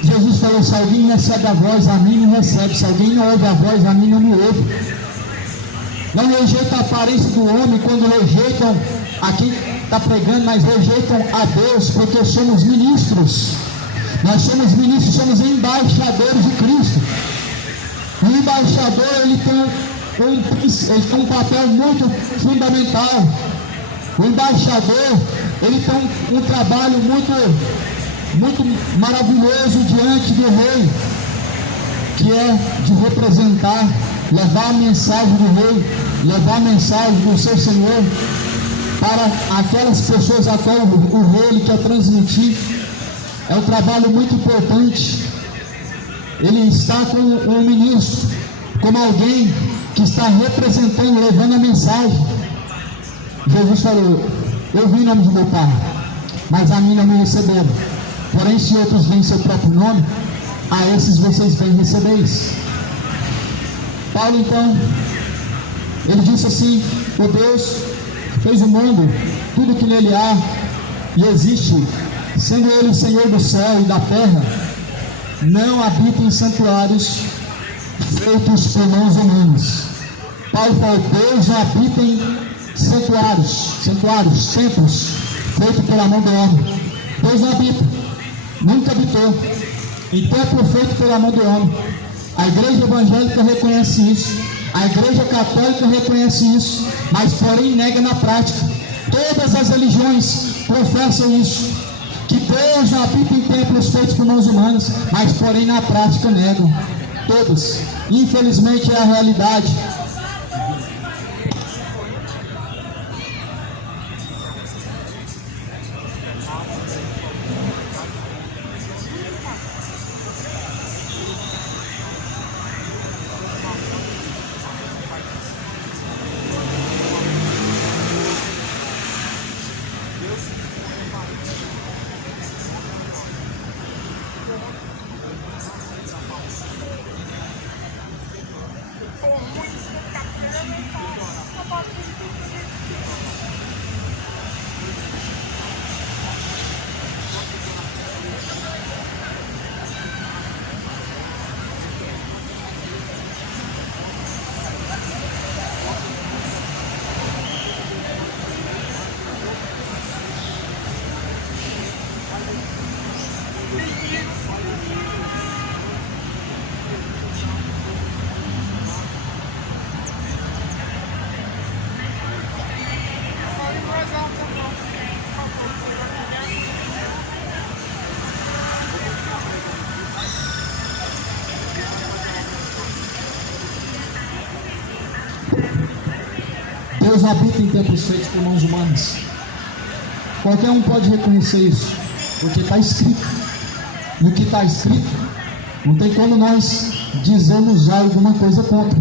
Jesus falou: se alguém recebe a voz, a mim me recebe. Se alguém não ouve a voz, a mim não me ouve. Não rejeita a aparência do homem quando rejeitam a quem está pregando, mas rejeitam a Deus, porque somos ministros. Nós somos ministros, somos embaixadores de Cristo. O embaixador, ele tem um papel muito fundamental. O embaixador, ele tem um trabalho muito maravilhoso diante do rei, que é de representar, levar a mensagem do rei, levar a mensagem do seu Senhor para aquelas pessoas a qual o rei ele quer transmitir. É um trabalho muito importante. Ele está com um ministro, como alguém que está representando, levando a mensagem. Jesus falou: eu vim em nome de meu Pai, mas a mim não me receberam. Porém, se outros vêm em seu próprio nome, a esses vocês bem recebeis. Paulo, então, ele disse assim: o Deus fez o mundo, tudo que nele há e existe, sendo ele o Senhor do céu e da terra, não habita em santuários feitos por mãos humanas. Paulo falou: Deus não habita em santuários, templos feitos pela mão do homem. Deus não habita, nunca habitou em templo feito pela mão do homem. A igreja evangélica reconhece isso, a igreja católica reconhece isso, mas porém nega na prática. Todas as religiões professam isso, que Deus não habita em templos feitos por mãos humanas, mas porém na prática negam. Todas, infelizmente, é a realidade. Deus não habita em templos feitos por mãos humanas. Qualquer um pode reconhecer isso, porque está escrito. E o que está escrito, não tem como nós dizermos alguma coisa contra.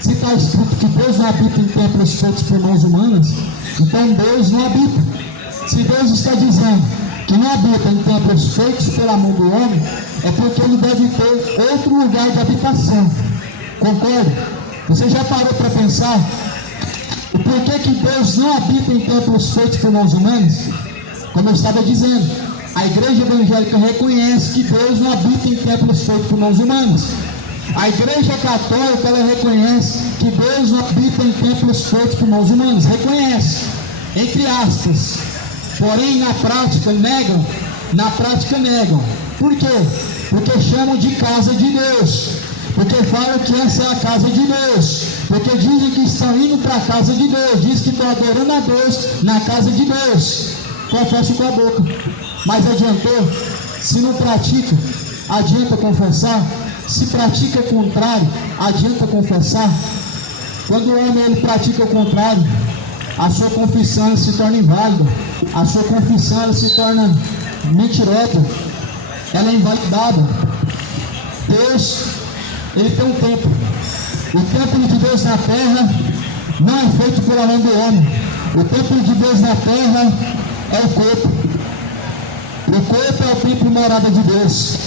Se está escrito que Deus não habita em templos feitos por mãos humanas, então Deus não habita. Se Deus está dizendo que não habita em templos feitos pela mão do homem, é porque ele deve ter outro lugar de habitação. Concorda? Você já parou para pensar o porquê que Deus não habita em templos feitos por mãos humanas? Como eu estava dizendo, a igreja evangélica reconhece que Deus não habita em templos feitos por mãos humanas. A igreja católica, ela reconhece que Deus não habita em templos feitos por mãos humanas. Reconhece, entre aspas. Porém, na prática negam. Por quê? Porque chamam de casa de Deus. Porque falam que essa é a casa de Deus. Porque dizem que estão indo para a casa de Deus. Dizem que estão adorando a Deus na casa de Deus. Confessa com a boca. Mas adiantou? Se não pratica, adianta confessar? Se pratica o contrário, adianta confessar? Quando o homem ele pratica o contrário, a sua confissão se torna inválida. A sua confissão ela se torna mentirosa. Ela é invalidada. Deus, ele tem um templo. O templo de Deus na terra não é feito pela mão do homem. O templo de Deus na terra é o corpo. O corpo é o templo e morada de Deus.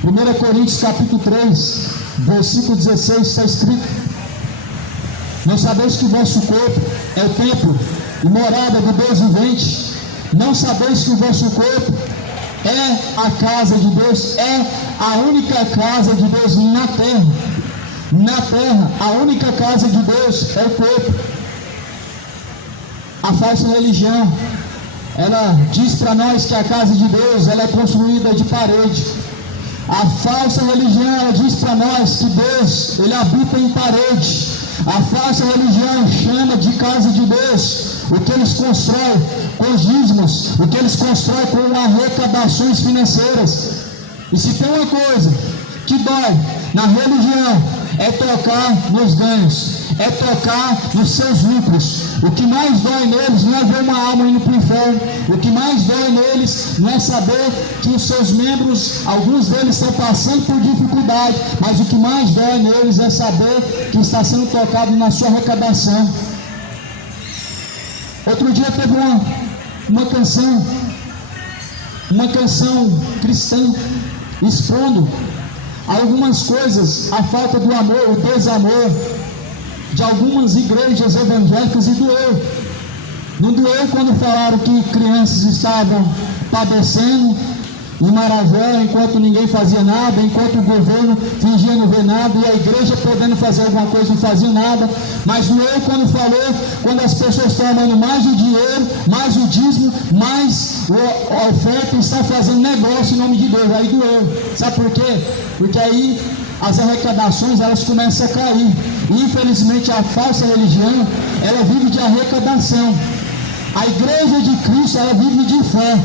Primeira Coríntios capítulo 3, versículo 16 está escrito: não sabeis que o vosso corpo é o templo e morada do Deus vivente? Não sabeis que o vosso corpo é a casa de Deus? É a única casa de Deus na terra. Na terra, a única casa de Deus é o corpo. A falsa religião, ela diz para nós que a casa de Deus ela é construída de parede. A falsa religião, ela diz para nós que Deus, ele habita em parede. A falsa religião chama de casa de Deus o que eles constroem com os dízimos, o que eles constroem com arrecadações financeiras. E se tem uma coisa que dói na religião, é tocar nos ganhos, é tocar nos seus lucros. O que mais dói neles não é ver uma alma indo para o inferno. O que mais dói neles não é saber que os seus membros, alguns deles estão passando por dificuldade, mas o que mais dói neles é saber que está sendo tocado na sua arrecadação. Outro dia teve uma canção cristã expondo algumas coisas, a falta do amor, o desamor de algumas igrejas evangélicas, e doeu. Não doeu quando falaram que crianças estavam padecendo em Marajó, enquanto ninguém fazia nada, enquanto o governo fingia não ver nada, e a igreja podendo fazer alguma coisa não fazia nada. Mas doeu quando falou, quando as pessoas estão amando mais o dinheiro, mais o dízimo, mais a oferta, e está fazendo negócio em nome de Deus. Aí doeu. Sabe por quê? Porque aí as arrecadações elas começam a cair. E infelizmente a falsa religião, ela vive de arrecadação. A igreja de Cristo, ela vive de fé.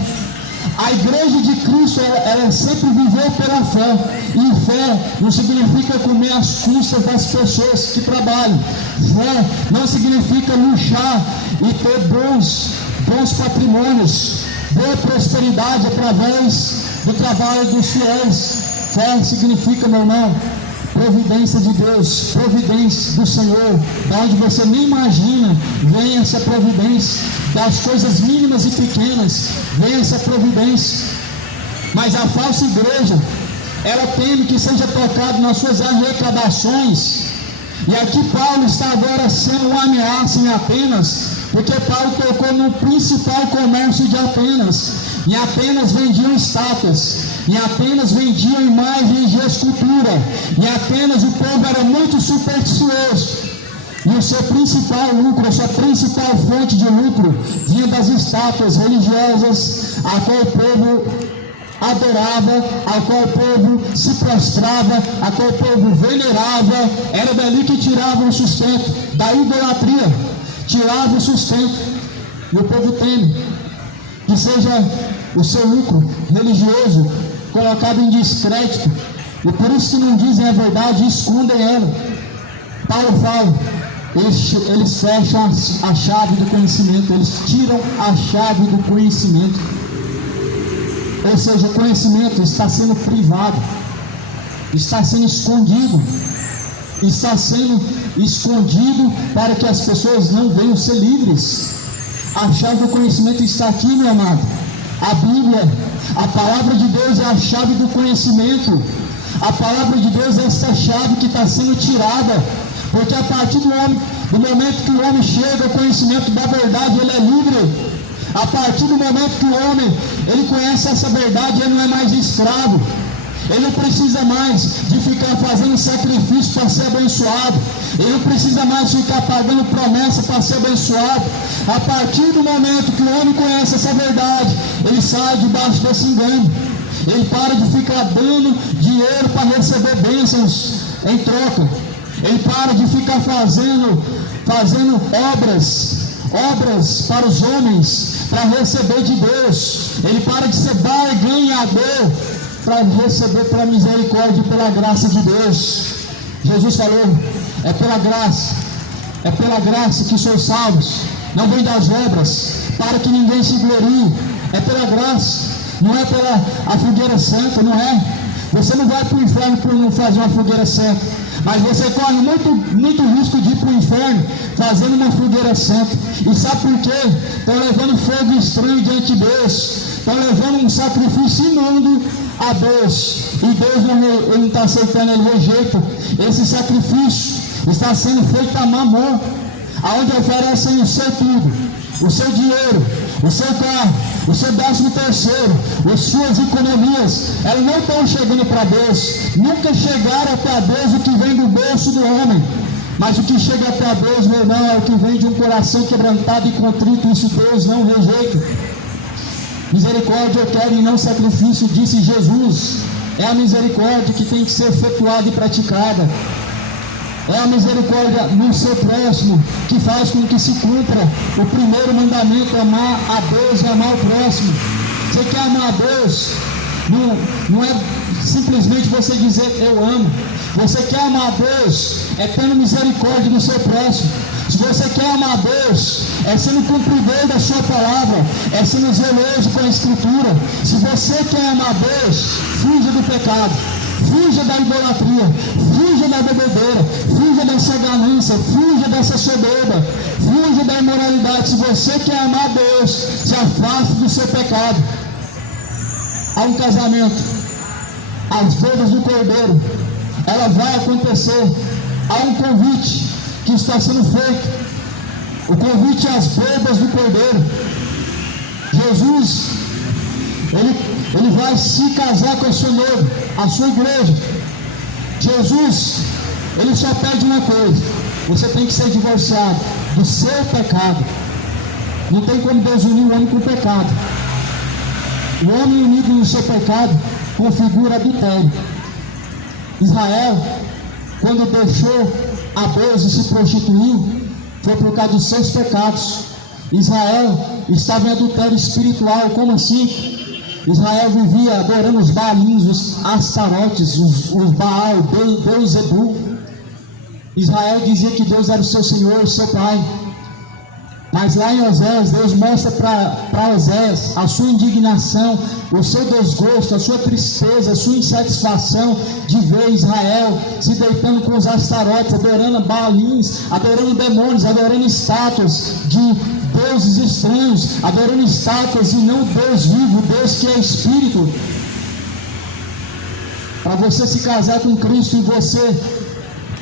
A igreja de Cristo, ela sempre viveu pela fé. E fé não significa comer às custas das pessoas que trabalham. Fé não significa luxar e ter bons patrimônios, boa prosperidade através do trabalho dos fiéis. Fé significa, meu irmão, providência de Deus, providência do Senhor, da onde você nem imagina, vem essa providência, das coisas mínimas e pequenas, vem essa providência. Mas a falsa igreja, ela teme que seja tocado nas suas arrecadações, e aqui Paulo está agora sendo uma ameaça em Atenas, porque Paulo tocou no principal comércio de Atenas. Em Atenas vendiam estátuas, em Atenas vendiam imagens de escultura, em Atenas o povo era muito supersticioso, e o seu principal lucro, a sua principal fonte de lucro vinha das estátuas religiosas a qual o povo adorava, a qual o povo se prostrava, a qual o povo venerava. Era dali que tirava o sustento, da idolatria tirava o sustento. E o povo teme que seja o seu lucro religioso colocado em descrédito, e por isso que não dizem a verdade e escondem ela. Paulo fala, eles fecham a chave do conhecimento, eles tiram a chave do conhecimento, ou seja, o conhecimento está sendo privado, está sendo escondido para que as pessoas não venham ser livres. A chave do conhecimento está aqui, meu amado. A Bíblia, a palavra de Deus é a chave do conhecimento. A palavra de Deus é essa chave que está sendo tirada, porque a partir do momento que o homem chega ao conhecimento da verdade, ele é livre. A partir do momento que o homem, ele conhece essa verdade, ele não é mais escravo. Ele não precisa mais de ficar fazendo sacrifício para ser abençoado. Ele não precisa mais ficar pagando promessa para ser abençoado. A partir do momento que o homem conhece essa verdade, ele sai debaixo desse engano. Ele para de ficar dando dinheiro para receber bênçãos em troca. Ele para de ficar fazendo obras para os homens, para receber de Deus. Ele para de ser barganhador para receber pela misericórdia e pela graça de Deus. Jesus falou, é pela graça que sois salvos, não vem das obras, para que ninguém se glorie. É pela graça, não é pela a fogueira santa, não é. Você não vai para o inferno por não fazer uma fogueira santa, mas você corre muito risco de ir para o inferno fazendo uma fogueira santa. E sabe por quê? Estão levando fogo estranho diante de Deus, estão levando um sacrifício imundo a Deus, e Deus não está aceitando, ele rejeita esse sacrifício. Está sendo feito a mamon, aonde oferecem o seu tudo, o seu dinheiro, o seu carro, o seu 13º, as suas economias. Elas não estão chegando para Deus, nunca chegaram até a Deus o que vem do bolso do homem. Mas o que chega até a Deus, meu irmão, é o que vem de um coração quebrantado e contrito. Isso Deus não rejeita. Misericórdia eu quero e não sacrifício, disse Jesus. É a misericórdia que tem que ser efetuada e praticada. É a misericórdia no seu próximo que faz com que se cumpra o primeiro mandamento, amar a Deus e amar o próximo. Você quer amar a Deus? Não é simplesmente você dizer eu amo. Você quer amar a Deus, é tendo misericórdia do seu próximo. Se você quer amar a Deus, é sendo cumpridor da sua palavra, é sendo zeloso com a Escritura. Se você quer amar a Deus, fuja do pecado, fuja da idolatria, fuja da bebedeira, fuja dessa ganância, fuja dessa soberba, fuja da imoralidade. Se você quer amar a Deus, se afaste do seu pecado. Há um casamento, as bodas do Cordeiro, ela vai acontecer. Há um convite que está sendo feito, o convite às bodas do Cordeiro. Jesus, ele vai se casar com o seu noivo, a sua igreja. Jesus, ele só pede uma coisa: você tem que ser divorciado do seu pecado. Não tem como Deus unir o homem com o pecado. O homem unido no seu pecado configura adultério. Israel, quando deixou a Deus e se prostituiu, foi por causa dos seus pecados. Israel estava em adultério espiritual. Como assim? Israel vivia adorando os Baalins, os Astarotes, os Baal, Deus Zebu. Israel dizia que Deus era o seu Senhor, o seu Pai. Mas lá em Oséias, Deus mostra para Oséias a sua indignação, o seu desgosto, a sua tristeza, a sua insatisfação de ver Israel se deitando com os Astarotes, adorando Baalins, adorando demônios, adorando estátuas de deuses estranhos, adorando estátuas e não Deus vivo, Deus que é Espírito. Para você se casar com Cristo e você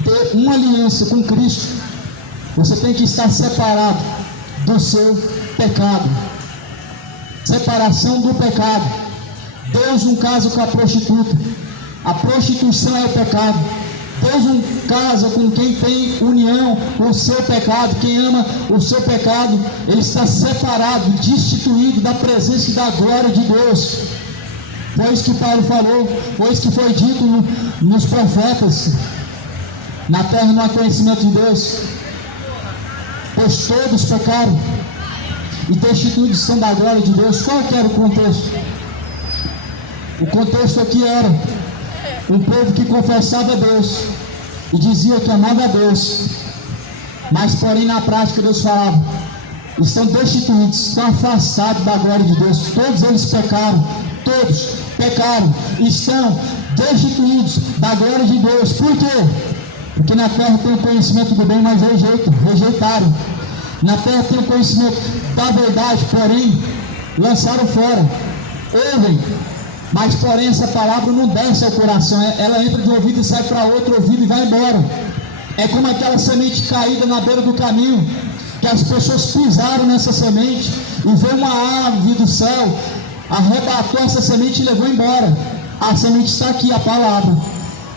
ter uma aliança com Cristo, você tem que estar separado do seu pecado. Separação do pecado. Deus não casa com a prostituta. A prostituição é o pecado. Deus não casa com quem tem união com o seu pecado. Quem ama o seu pecado, ele está separado, destituído da presença e da glória de Deus. Foi isso que Paulo falou, foi isso que foi dito nos profetas. Na terra não há conhecimento de Deus, pois todos pecaram e destituídos são da glória de Deus. Qual que era o contexto? O contexto aqui era um povo que confessava a Deus e dizia que amava a Deus, mas porém na prática Deus falava: estão destituídos, estão afastados da glória de Deus. Todos eles pecaram, todos pecaram, estão destituídos da glória de Deus. Por quê? Porque na terra tem o conhecimento do bem, mas rejeitaram. Na terra tem o conhecimento da verdade, porém lançaram fora. Ouvem, mas porém essa palavra não desce ao coração. Ela entra de ouvido e sai para outro ouvido e vai embora. É como aquela semente caída na beira do caminho, que as pessoas pisaram nessa semente e veio uma ave do céu, arrebatou essa semente e levou embora. A semente está aqui, a palavra.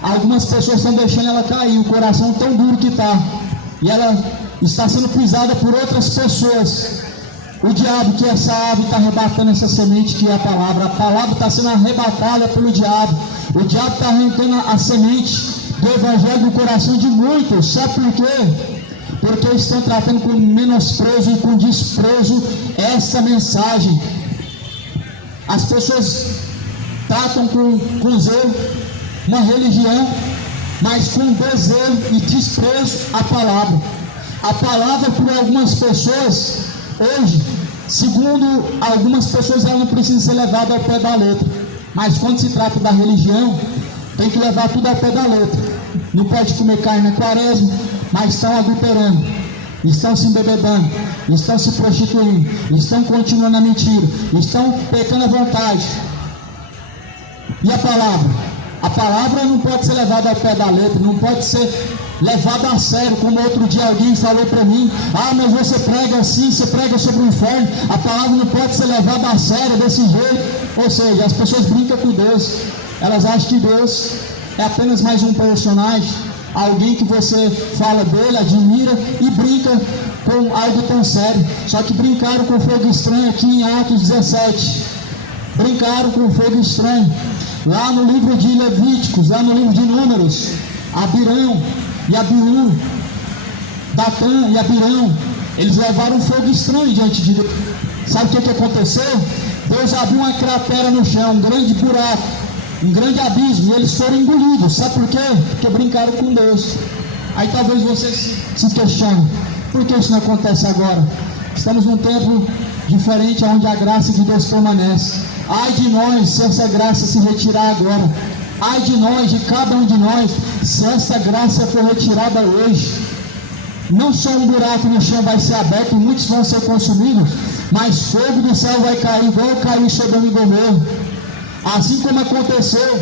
Algumas pessoas estão deixando ela cair, o coração tão duro que está, e ela está sendo pisada por outras pessoas. O diabo, que essa ave está arrebatando essa semente que é a palavra está sendo arrebatada pelo diabo. O diabo está arrancando a semente do evangelho do coração de muitos. Sabe por quê? Porque estão tratando com menosprezo e com desprezo essa mensagem. As pessoas tratam com zelo uma religião, mas com desdém e desprezo a palavra. A palavra, por algumas pessoas, hoje, segundo algumas pessoas, ela não precisa ser levada ao pé da letra. Mas quando se trata da religião, tem que levar tudo ao pé da letra. Não pode comer carne na quaresma, mas estão adulterando, estão se embebedando, estão se prostituindo, estão continuando na mentira, estão pecando à vontade. E a palavra? A palavra não pode ser levada ao pé da letra, não pode ser levada a sério, como outro dia alguém falou para mim: ah, mas você prega assim, você prega sobre o inferno. A palavra não pode ser levada a sério desse jeito. Ou seja, as pessoas brincam com Deus, elas acham que Deus é apenas mais um personagem, alguém que você fala dele, admira e brinca com algo tão sério. Só que brincaram com fogo estranho aqui em Atos 17, brincaram com fogo estranho. Lá no livro de Levíticos, lá no livro de Números, Abirão e Abiú, Datã e Abirão, eles levaram um fogo estranho diante de Deus. Sabe o que aconteceu? Deus abriu uma cratera no chão, um grande buraco, um grande abismo, e eles foram engolidos. Sabe por quê? Porque brincaram com Deus. Aí talvez você se questione, por que isso não acontece agora? Estamos num tempo diferente, onde a graça de Deus permanece. Ai de nós se essa graça se retirar agora. Ai de nós, de cada um de nós, se essa graça for retirada hoje. Não só um buraco no chão vai ser aberto e muitos vão ser consumidos, mas fogo do céu vai cair, igual caiu sobre o Gomorra. Assim como aconteceu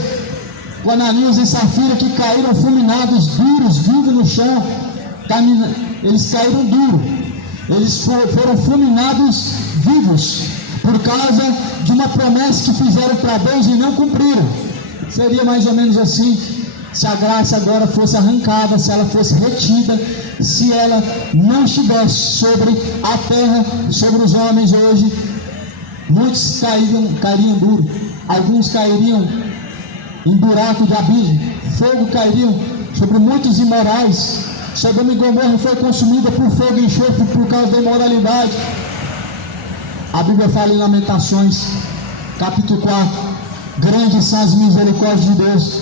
com Ananias e Safira, que caíram fulminados, duros, vivos no chão. Eles caíram duros. Eles foram fulminados vivos, por causa de uma promessa que fizeram para Deus e não cumpriram. Seria mais ou menos assim, se a graça agora fosse arrancada, se ela fosse retida, se ela não estivesse sobre a terra, sobre os homens hoje. Muitos cairiam duro, alguns cairiam em buraco de abismo, fogo cairiam sobre muitos imorais. Sodoma e Gomorra foi consumida por fogo e enxofre por causa da imoralidade. A Bíblia fala em Lamentações, capítulo 4, grandes são as misericórdias de Deus.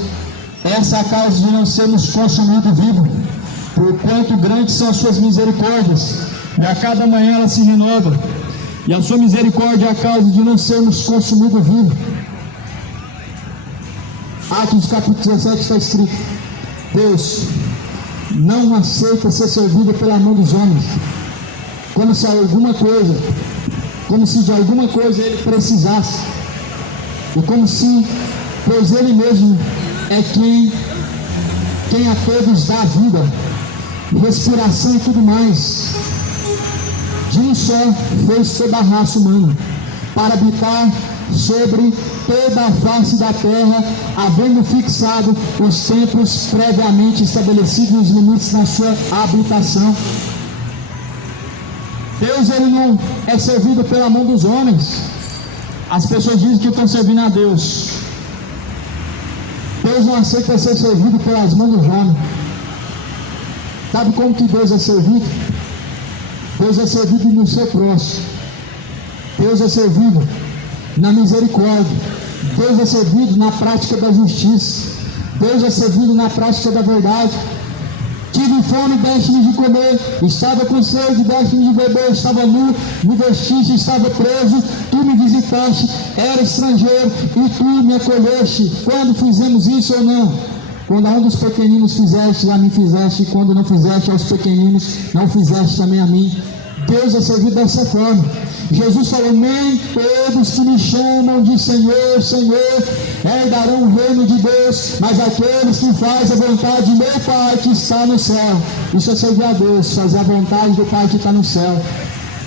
Essa é a causa de não sermos consumidos vivos, porquanto grandes são as suas misericórdias, e a cada manhã ela se renova, e a sua misericórdia é a causa de não sermos consumidos vivos. Atos capítulo 17 está escrito: Deus não aceita ser servido pela mão dos homens, como se de alguma coisa ele precisasse, e como se, pois ele mesmo é quem a todos dá vida, respiração e tudo mais. De um só fez toda a raça humana, para habitar sobre toda a face da terra, havendo fixado os tempos previamente estabelecidos, os limites da sua habitação. Deus, ele não é servido pela mão dos homens. As pessoas dizem que estão servindo a Deus. Deus não aceita ser servido pelas mãos dos homens. Sabe como que Deus é servido? Deus é servido no seu próximo. Deus é servido na misericórdia. Deus é servido na prática da justiça. Deus é servido na prática da verdade. Tive fome, deste-me de comer. Estava com sede, deste-me de beber. Estava nu, me vestiste. Estava preso, tu me visitaste. Era estrangeiro e tu me acolheste. Quando fizemos isso ou não? Quando a um dos pequeninos fizeste, a mim fizeste. E quando não fizeste aos pequeninos, não fizeste também a mim. Deus é servido dessa forma. Jesus falou: nem todos que me chamam de Senhor, Senhor, herdarão o reino de Deus, mas aqueles que fazem a vontade de meu Pai que está no céu. Isso é servir a Deus, fazer a vontade do Pai que está no céu.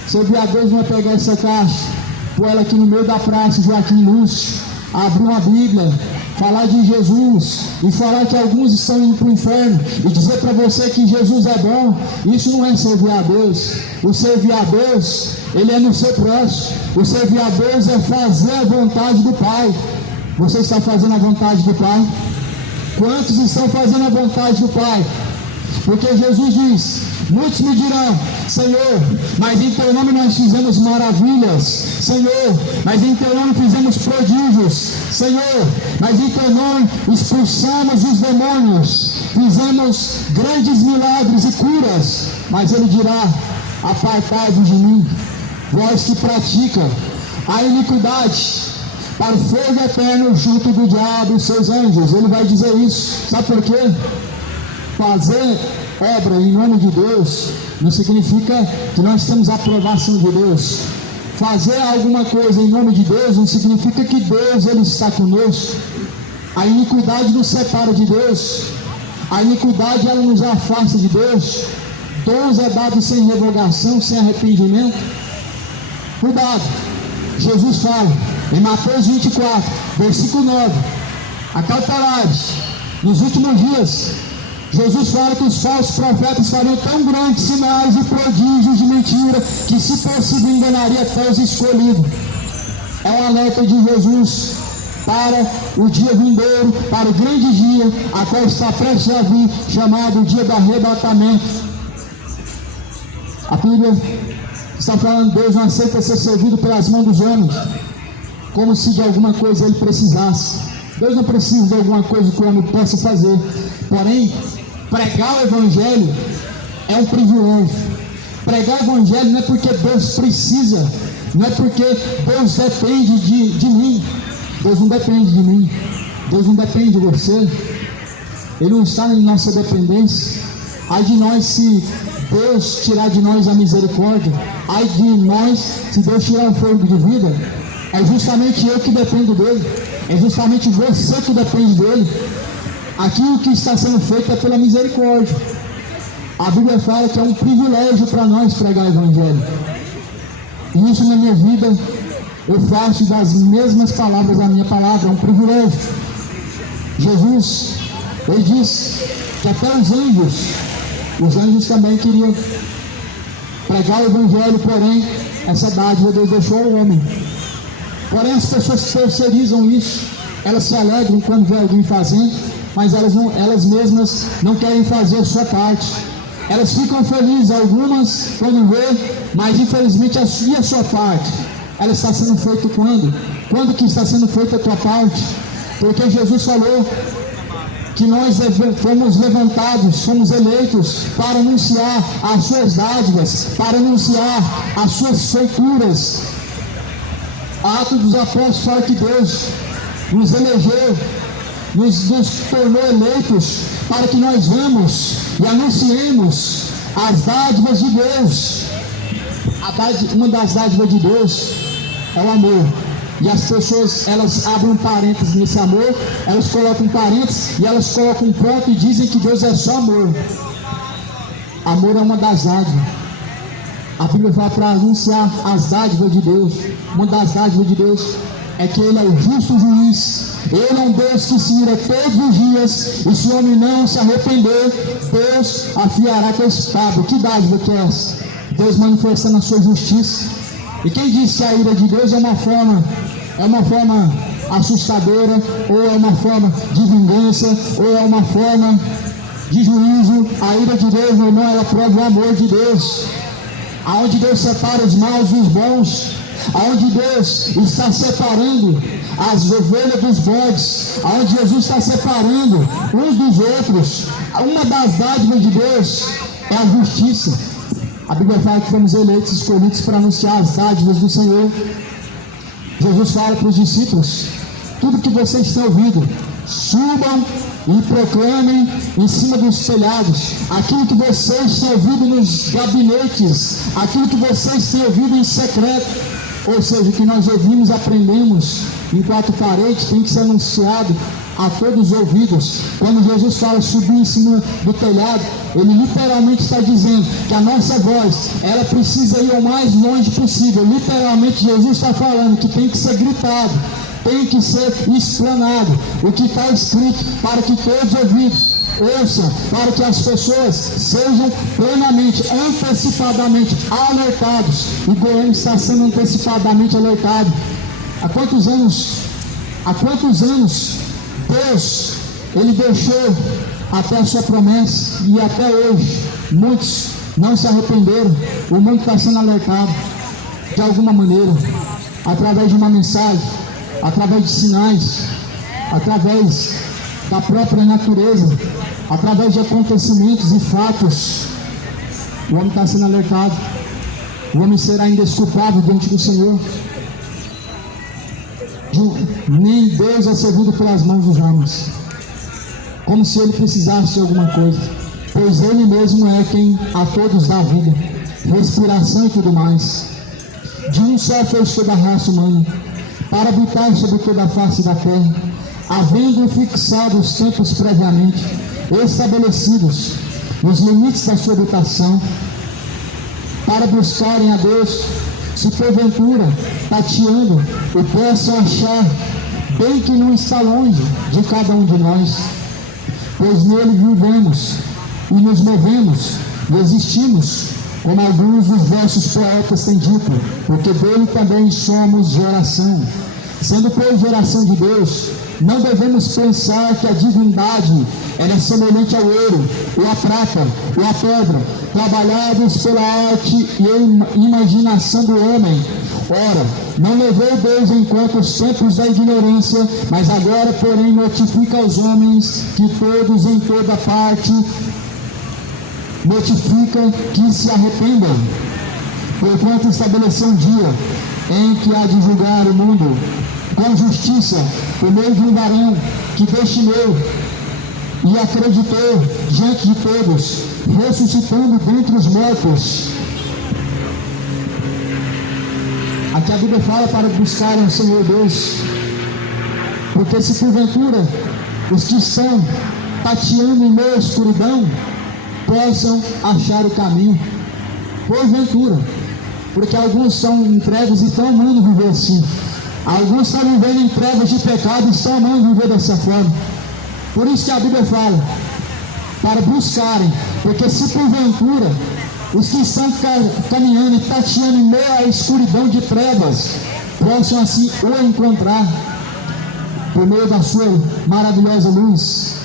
Servir a Deus não é pegar essa caixa, pôr ela aqui no meio da praça, Joaquim Lúcio, abrir uma Bíblia, falar de Jesus e falar que alguns estão indo para o inferno e dizer para você que Jesus é bom. Isso não é servir a Deus. O servir a Deus, ele é no seu próximo. O servir a Deus é fazer a vontade do Pai. Você está fazendo a vontade do Pai? Quantos estão fazendo a vontade do Pai? Porque Jesus diz: muitos me dirão, Senhor, mas em teu nome nós fizemos maravilhas. Senhor, mas em teu nome fizemos prodígios. Senhor, mas em teu nome expulsamos os demônios, fizemos grandes milagres e curas. Mas ele dirá: apartai-vos de mim, vós que praticam a iniquidade, para o fogo eterno junto do diabo e seus anjos. Ele vai dizer isso. Sabe por quê? Fazer obra em nome de Deus não significa que nós temos a aprovação de Deus. Fazer alguma coisa em nome de Deus não significa que Deus, ele está conosco. A iniquidade nos separa de Deus. A iniquidade, ela nos afasta de Deus. Dons é dado sem revogação, sem arrependimento. Cuidado. Jesus fala em Mateus 24, versículo 9: acautelai-vos, nos últimos dias. Jesus fala que os falsos profetas fariam tão grandes sinais e prodígios de mentira que, se possível, enganaria até os escolhidos. É um alerta de Jesus para o dia vindouro, para o grande dia, a qual está prestes a vir, chamado o dia do arrebatamento. A Bíblia está falando: Deus não aceita ser servido pelas mãos dos homens, como se de alguma coisa ele precisasse. Deus não precisa de alguma coisa que o homem possa fazer. Porém, pregar o Evangelho é um privilégio. Pregar o Evangelho não é porque Deus precisa, não é porque Deus depende de mim. Deus não depende de mim, Deus não depende de você, Ele não está em nossa dependência. Ai de nós se Deus tirar de nós a misericórdia, ai de nós se Deus tirar o fôlego de vida. É justamente eu que dependo dele, é justamente você que depende dele. Aquilo que está sendo feito é pela misericórdia. A Bíblia fala que é um privilégio para nós pregar o Evangelho. E isso na minha vida eu faço das mesmas palavras da minha palavra, é um privilégio. Jesus, ele diz que até os anjos também queriam pregar o Evangelho, porém essa dádiva Deus deixou ao homem. Porém as pessoas terceirizam isso, elas se alegram quando vê alguém fazendo, mas elas mesmas não querem fazer a sua parte. Elas ficam felizes, algumas quando vê, mas infelizmente a sua parte, ela está sendo feita quando? Quando que está sendo feita a tua parte? Porque Jesus falou que nós fomos levantados, somos eleitos para anunciar as suas dádivas, para anunciar as suas feituras. Atos dos Apóstolos fala que Deus nos elegeu, nos tornou eleitos para que nós vamos e anunciemos as dádivas de Deus. Uma das dádivas de Deus é o amor. E as pessoas, elas abrem um parênteses nesse amor, elas colocam um parênteses e elas colocam um ponto e dizem que Deus é só amor. Amor é uma das dádivas. A Bíblia fala para anunciar as dádivas de Deus. Uma das dádivas de Deus é que Ele é o justo juiz. Ele é um Deus que se ira todos os dias, e se o homem não se arrepender, Deus afiará com a espada. Que dádiva que é essa? Deus manifestando a sua justiça. E quem disse que a ira de Deus é uma forma assustadora, ou é uma forma de vingança, ou é uma forma de juízo? A ira de Deus, meu irmão, ela prova o amor de Deus. Aonde Deus separa os maus dos bons, aonde Deus está separando as ovelhas dos bodes, aonde Jesus está separando uns dos outros. Uma das dádivas de Deus é a justiça. A Bíblia fala que fomos eleitos, escolhidos para anunciar as dádivas do Senhor. Jesus fala para os discípulos: tudo que vocês têm ouvido, subam e proclamem em cima dos telhados. Aquilo que vocês têm ouvido nos gabinetes, aquilo que vocês têm ouvido em secreto, ou seja, o que nós ouvimos, aprendemos em quatro paredes, tem que ser anunciado a todos os ouvidos. Quando Jesus fala subir em cima do telhado, ele literalmente está dizendo que a nossa voz, ela precisa ir o mais longe possível. Literalmente Jesus está falando que tem que ser gritado, tem que ser explanado o que está escrito, para que todos os ouvidos ouçam, para que as pessoas sejam plenamente, antecipadamente alertados. E Goiânia está sendo antecipadamente alertado. Há quantos anos Deus, Ele deixou até a sua promessa, e até hoje muitos não se arrependeram. O mundo está sendo alertado de alguma maneira, através de uma mensagem, através de sinais, através da própria natureza, através de acontecimentos e fatos. O homem está sendo alertado. O homem será indesculpável diante do Senhor. Nem Deus é servido pelas mãos dos homens, como se ele precisasse de alguma coisa, pois ele mesmo é quem a todos dá vida, respiração e tudo mais. De um só fez toda a raça humana, para habitar sobre toda a face da terra, havendo fixado os tempos previamente estabelecidos, os limites da sua habitação, para buscarem a Deus, se porventura, tateando, o possam achar, bem que não está longe de cada um de nós, pois nele vivemos e nos movemos e existimos, como alguns dos vossos poetas têm dito, porque dele também somos geração. Sendo, pois, geração de Deus, não devemos pensar que a divindade era semelhante ao ouro, ou à prata, ou à pedra, trabalhados pela arte e imaginação do homem, Ora, não levou Deus em conta os tempos da ignorância, mas agora, porém, notifica aos homens que todos em toda parte notifica que se arrependam, porquanto estabeleceu um dia em que há de julgar o mundo com justiça, por meio de um varão que destinou e acreditou diante de todos, ressuscitando dentre os mortos. Aqui a Bíblia fala para buscarem o Senhor Deus, porque se porventura os que estão tateando em meio à escuridão possam achar o caminho, porventura, porque alguns estão em trevas e estão amando viver assim, alguns estão vivendo em trevas de pecado e estão amando viver dessa forma. Por isso que a Bíblia fala para buscarem, porque se porventura os que estão caminhando e tateando em meio à escuridão de trevas possam assim o encontrar por meio da sua maravilhosa luz,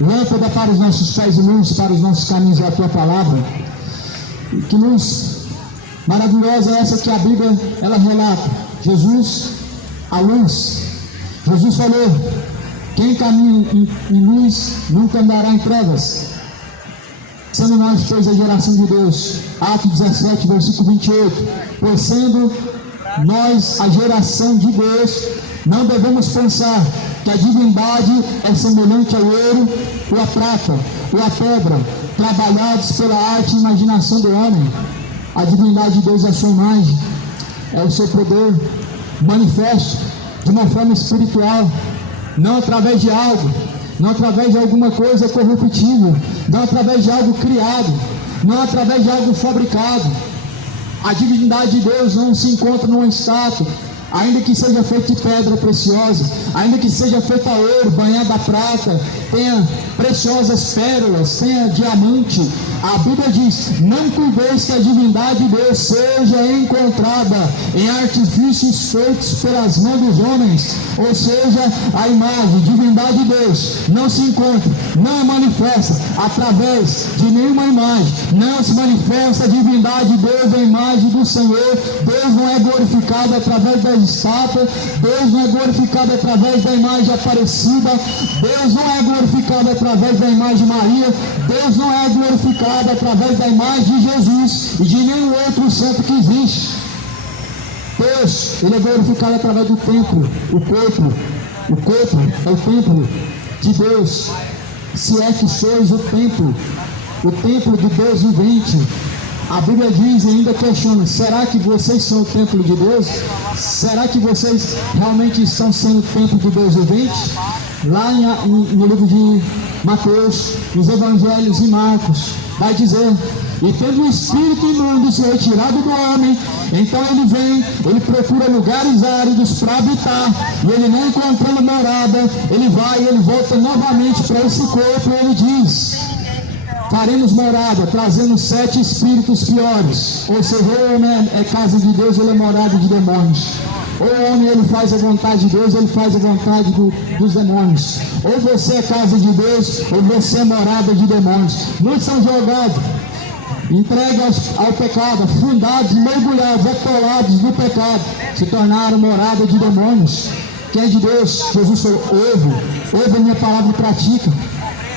lâmpada para os nossos pés e luz para os nossos caminhos é a tua palavra. E que luz maravilhosa é essa que a Bíblia ela relata? Jesus, a luz. Jesus falou: quem caminha em luz nunca andará em trevas. Sendo nós, pois, a geração de Deus. Atos 17, versículo 28. Pois sendo nós a geração de Deus, não devemos pensar que a divindade é semelhante ao ouro ou à prata ou à pedra, trabalhados pela arte e imaginação do homem. A divindade de Deus é a sua imagem, é o seu poder manifesto de uma forma espiritual, não através de algo, não através de alguma coisa corruptível, não através de algo criado, não através de algo fabricado. A divindade de Deus não se encontra numa estátua, ainda que seja feita de pedra preciosa, ainda que seja feita a ouro, banhada a prata, tenha preciosas pérolas, tenha diamante. A Bíblia diz: não cuideis que a divindade de Deus seja encontrada em artifícios feitos pelas mãos dos homens, ou seja, a imagem, divindade de Deus não se encontra, não é manifesta através de nenhuma imagem, não se manifesta a divindade de Deus, a imagem do Senhor. Deus não é glorificado através da estátua, Deus não é glorificado através da imagem aparecida, Deus não é glorificado através da imagem de Maria, Deus não é glorificado através da imagem de Jesus e de nenhum outro santo que existe. Deus, ele é glorificado através do templo, o corpo é o templo de Deus, se é que sois o templo de Deus vivente. A Bíblia diz e ainda questiona: será que vocês são o templo de Deus? Será que vocês realmente estão sendo o templo de Deus vivente? Lá no livro de Mateus, nos Evangelhos e Marcos, vai dizer: e tendo o espírito imundo se retirado do homem, então ele vem, ele procura lugares áridos para habitar, e ele não encontrando morada, ele vai e ele volta novamente para esse corpo, e ele diz: faremos morada, trazendo 7 espíritos piores. Ou seja, ou o homem é casa de Deus, ou ele é morada de demônios. Ou o homem ele faz a vontade de Deus, ou ele faz a vontade dos demônios. Ou você é casa de Deus, ou você é morada de demônios. Muitos são jogados, entregues ao pecado, afundados, mergulhados, atolados no pecado, se tornaram morada de demônios. Quem é de Deus? Jesus falou: ouve a minha palavra e pratica.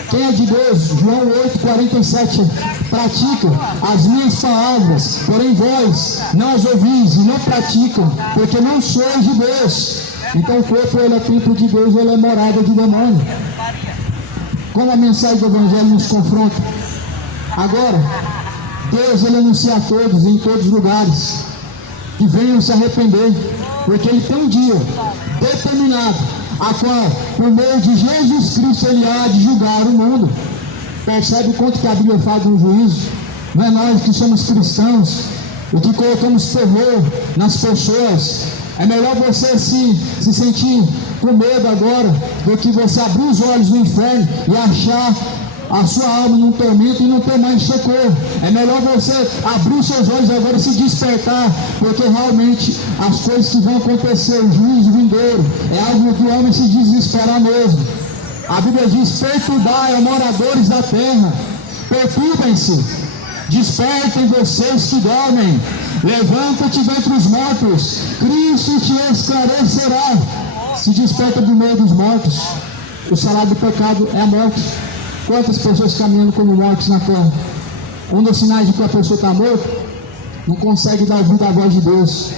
Quem é de Deus? João 8,47, pratica as minhas palavras, porém vós não as ouvis e não praticam, porque não sois de Deus. Então o corpo ele é templo de Deus, ele é morada de demônio. Como a mensagem do Evangelho nos confronta. Agora, Deus ele anuncia a todos, em todos os lugares, que venham se arrepender, porque ele tem um dia determinado, a qual, por meio de Jesus Cristo, ele há de julgar o mundo. Percebe o quanto que a Bíblia fala do juízo? Não é nós que somos cristãos e que colocamos terror nas pessoas. É melhor você se sentir com medo agora do que você abrir os olhos do inferno e achar a sua alma num tormento e não ter mais socorro. É melhor você abrir os seus olhos agora e se despertar, porque realmente as coisas que vão acontecer, o juízo vindouro, é algo que o homem se desesperar mesmo. A Bíblia diz: perturbai, moradores da terra, perturbem-se, despertem vocês que dormem, levanta-te dentre os mortos, Cristo te esclarecerá. Se desperta do meio dos mortos. O salário do pecado é a morte. Quantas pessoas caminhando como mortos na terra? Um dos sinais de que a pessoa está morta, não consegue dar ouvido à voz de Deus.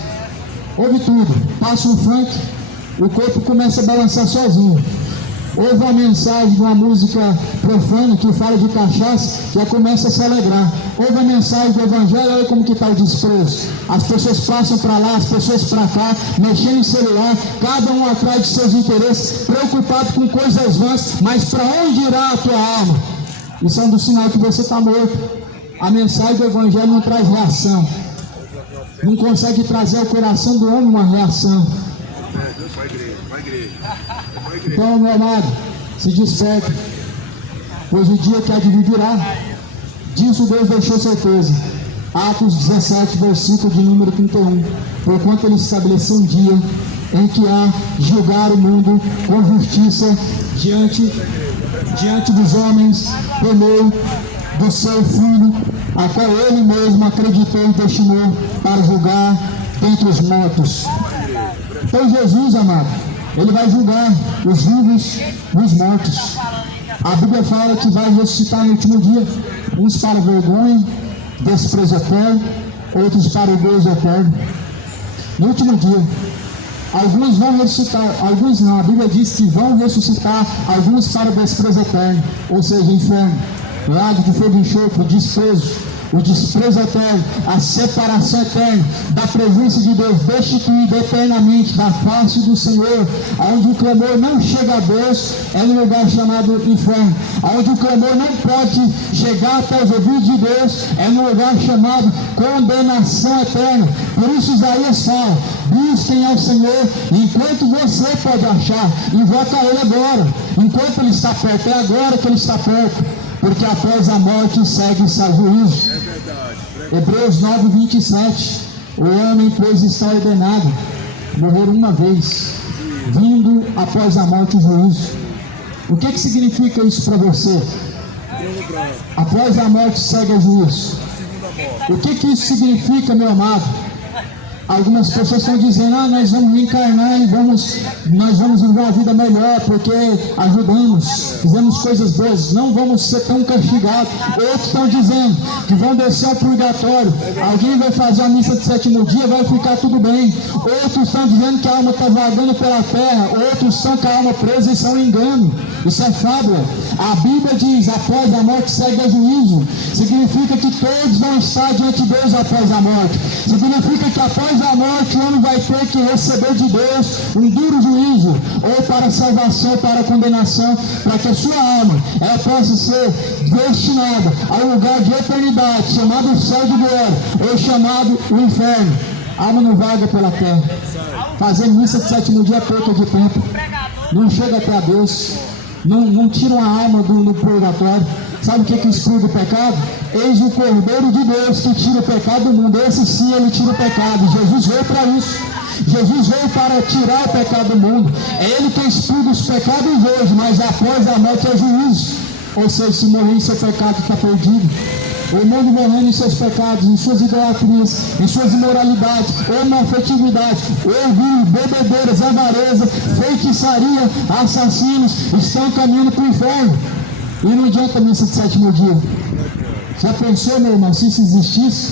Ouve tudo, passa um funk, o corpo começa a balançar sozinho. Ouve uma mensagem de uma música profana que fala de cachaça, já começa a se alegrar. Ouve a mensagem do evangelho, olha como que está o desprezo. As pessoas passam para lá, as pessoas para cá, mexendo em celular, cada um atrás de seus interesses, preocupado com coisas vãs, mas para onde irá a tua alma? Isso é um dos sinais que você está morto. A mensagem do evangelho não traz reação, não consegue trazer ao coração do homem uma reação. Então, meu amado, se desperte, pois o dia que há de vir virá. Disso Deus deixou certeza. Atos 17, versículo de número 31. Porquanto ele estabeleceu um dia em que há de julgar o mundo com justiça diante dos homens, por meio do seu Filho, a qual ele mesmo acreditou e destinou para julgar dentre os mortos. Então Jesus, amado, ele vai julgar os vivos e os mortos. A Bíblia fala que vai ressuscitar no último dia, uns para vergonha, desprezo eterno, outros para o gozo eterno. No último dia, alguns vão ressuscitar, alguns não. A Bíblia diz que vão ressuscitar alguns para o desprezo eterno, ou seja, inferno, lago de fogo e enxofre, o desprezo eterno, a separação eterna da presença de Deus, destituída eternamente da face do Senhor, onde o clamor não chega a Deus, é no lugar chamado inferno, onde o clamor não pode chegar até os ouvidos de Deus, é no lugar chamado condenação eterna. Por isso Isaías fala: busquem ao Senhor enquanto você pode achar, invoca Ele agora, enquanto Ele está perto, é agora que Ele está perto. Porque após a morte segue-se a juízo. Hebreus 9, 27. O homem, pois, está ordenado morrer uma vez, vindo após a morte o juízo. O que significa isso para você? Após a morte segue o juízo. O que isso significa, meu amado? Algumas pessoas estão dizendo: nós vamos reencarnar e nós vamos viver uma vida melhor porque ajudamos, fizemos coisas boas, não vamos ser tão castigados. Outros estão dizendo que vão descer ao purgatório, alguém vai fazer a missa de sétimo dia, vai ficar tudo bem. Outros estão dizendo que a alma está vagando pela terra, outros estão com a alma presa. Isso é um engano, isso é fábula. A Bíblia diz: após a morte segue o juízo. Significa que todos vão estar diante de Deus após a morte. Significa que após a morte o homem vai ter que receber de Deus um duro juízo, ou para a salvação ou para a condenação, para que a sua alma ela possa ser destinada ao lugar de eternidade, chamado céu de glória, ou chamado o inferno. A alma não vaga pela terra, fazer missa de sétimo dia perca de tempo, não chega até a Deus, não tira uma alma do purgatório. Sabe o que exclui o pecado? Eis o Cordeiro de Deus que tira o pecado do mundo. Esse sim, ele tira o pecado. Jesus veio para isso. Jesus veio para tirar o pecado do mundo. É Ele que expulga os pecados hoje, mas após a morte é juízo. Ou seja, se morrer em seu pecado, está perdido. O mundo morrendo em seus pecados, em suas idolatrias, em suas imoralidades, homoafetividade, orgulho, bebedeiras, avareza, feitiçaria, assassinos, estão caminhando para o inferno. E não adianta a missa de sétimo dia. Já pensou, meu irmão, se isso existisse?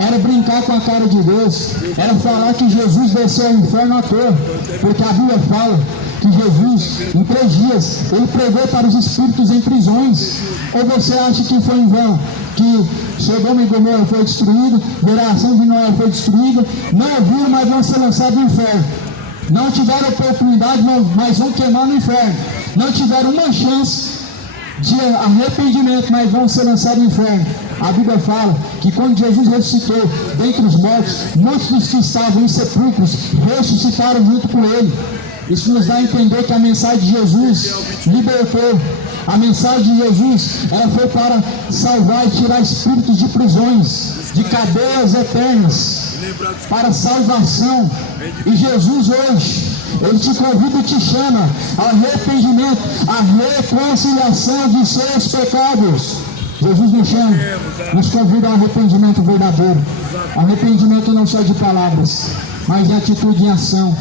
Era brincar com a cara de Deus, era falar que Jesus desceu ao inferno à toa, porque a Bíblia fala que Jesus, em 3 dias, ele pregou para os espíritos em prisões. Ou você acha que foi em vão? Que Sodoma e Gomorra foi destruído, geração de Noé foi destruída, não ouviram, mas vão ser lançados no inferno. Não tiveram oportunidade, mas vão queimar no inferno. Não tiveram uma chance de arrependimento, mas vão ser lançados no inferno. A Bíblia fala que quando Jesus ressuscitou dentre os mortos, muitos dos que estavam em sepulcros ressuscitaram junto com ele. Isso nos dá a entender que a mensagem de Jesus libertou. A mensagem de Jesus, ela foi para salvar e tirar espíritos de prisões, de cadeias eternas, para salvação. E Jesus hoje, Ele te convida e te chama ao arrependimento, à reconciliação de seus pecados. Jesus nos convida ao arrependimento verdadeiro. Arrependimento não só de palavras, mas de atitude em ação.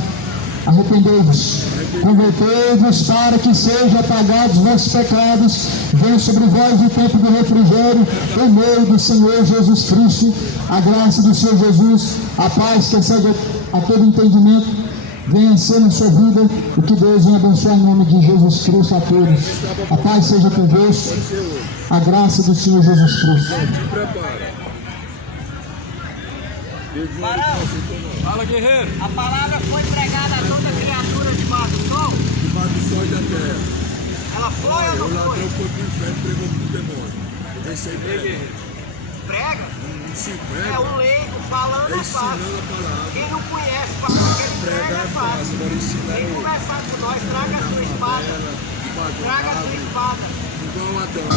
Arrependei-vos, convertei-vos para que sejam apagados vossos pecados, venha sobre vós o tempo do refrigério, em meio do Senhor Jesus Cristo, a graça do Senhor Jesus, a paz que excede a todo entendimento, venha ser na sua vida, o que Deus venha abençoar em nome de Jesus Cristo a todos. A paz seja convosco, a graça do Senhor Jesus Cristo. Fala, guerreiro. A palavra foi pregada a toda criatura debaixo do sol? Debaixo do sol e da terra. Ela foi ou O não ladrão foi? foi pro inferno e pregou pro demônio. Esse aí prega. Prega? Não se É prega. o leigo falando É é fácil. ensinando a palavra. Quem não conhece falando que ele prega Pregar é é fácil. fácil, agora ensinar Quem é outro. conversar com nós, traga a sua espada. Traga a sua espada. Igual Adão.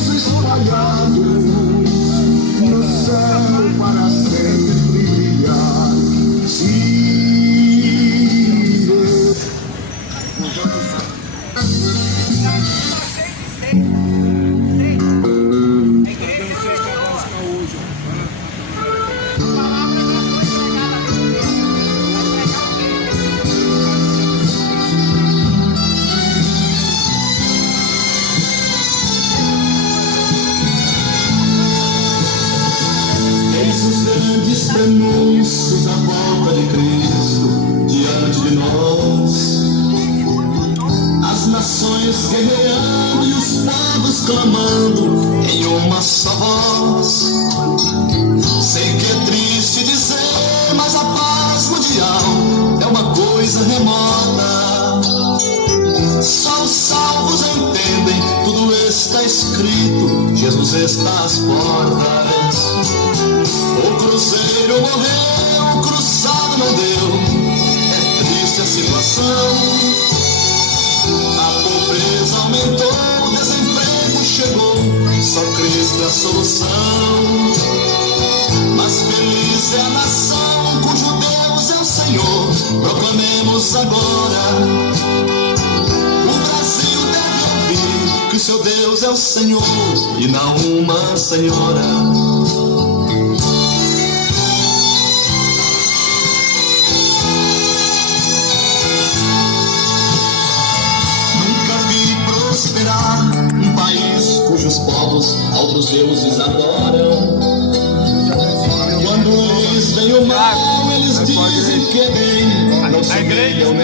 Espalhados no céu para sempre brilhar. Eis os grandes prenúncios da volta de Cristo diante de nós. As nações guerreando e os povos clamando em uma só voz. Sei que é triste dizer, mas a paz mundial é uma coisa remota. Só os salvos entendem, tudo está escrito, Jesus está às portas. O cruzeiro morreu, o cruzado não deu, é triste a situação. A pobreza aumentou, o desemprego chegou, só Cristo é a solução. Mas feliz é a nação cujo Deus é o Senhor, proclamemos agora. Que o seu Deus é o Senhor e não uma senhora. Nunca vi prosperar um país cujos povos a outros deuses adoram. Quando eles veem o mal, eles dizem que é bem, não se humilham nem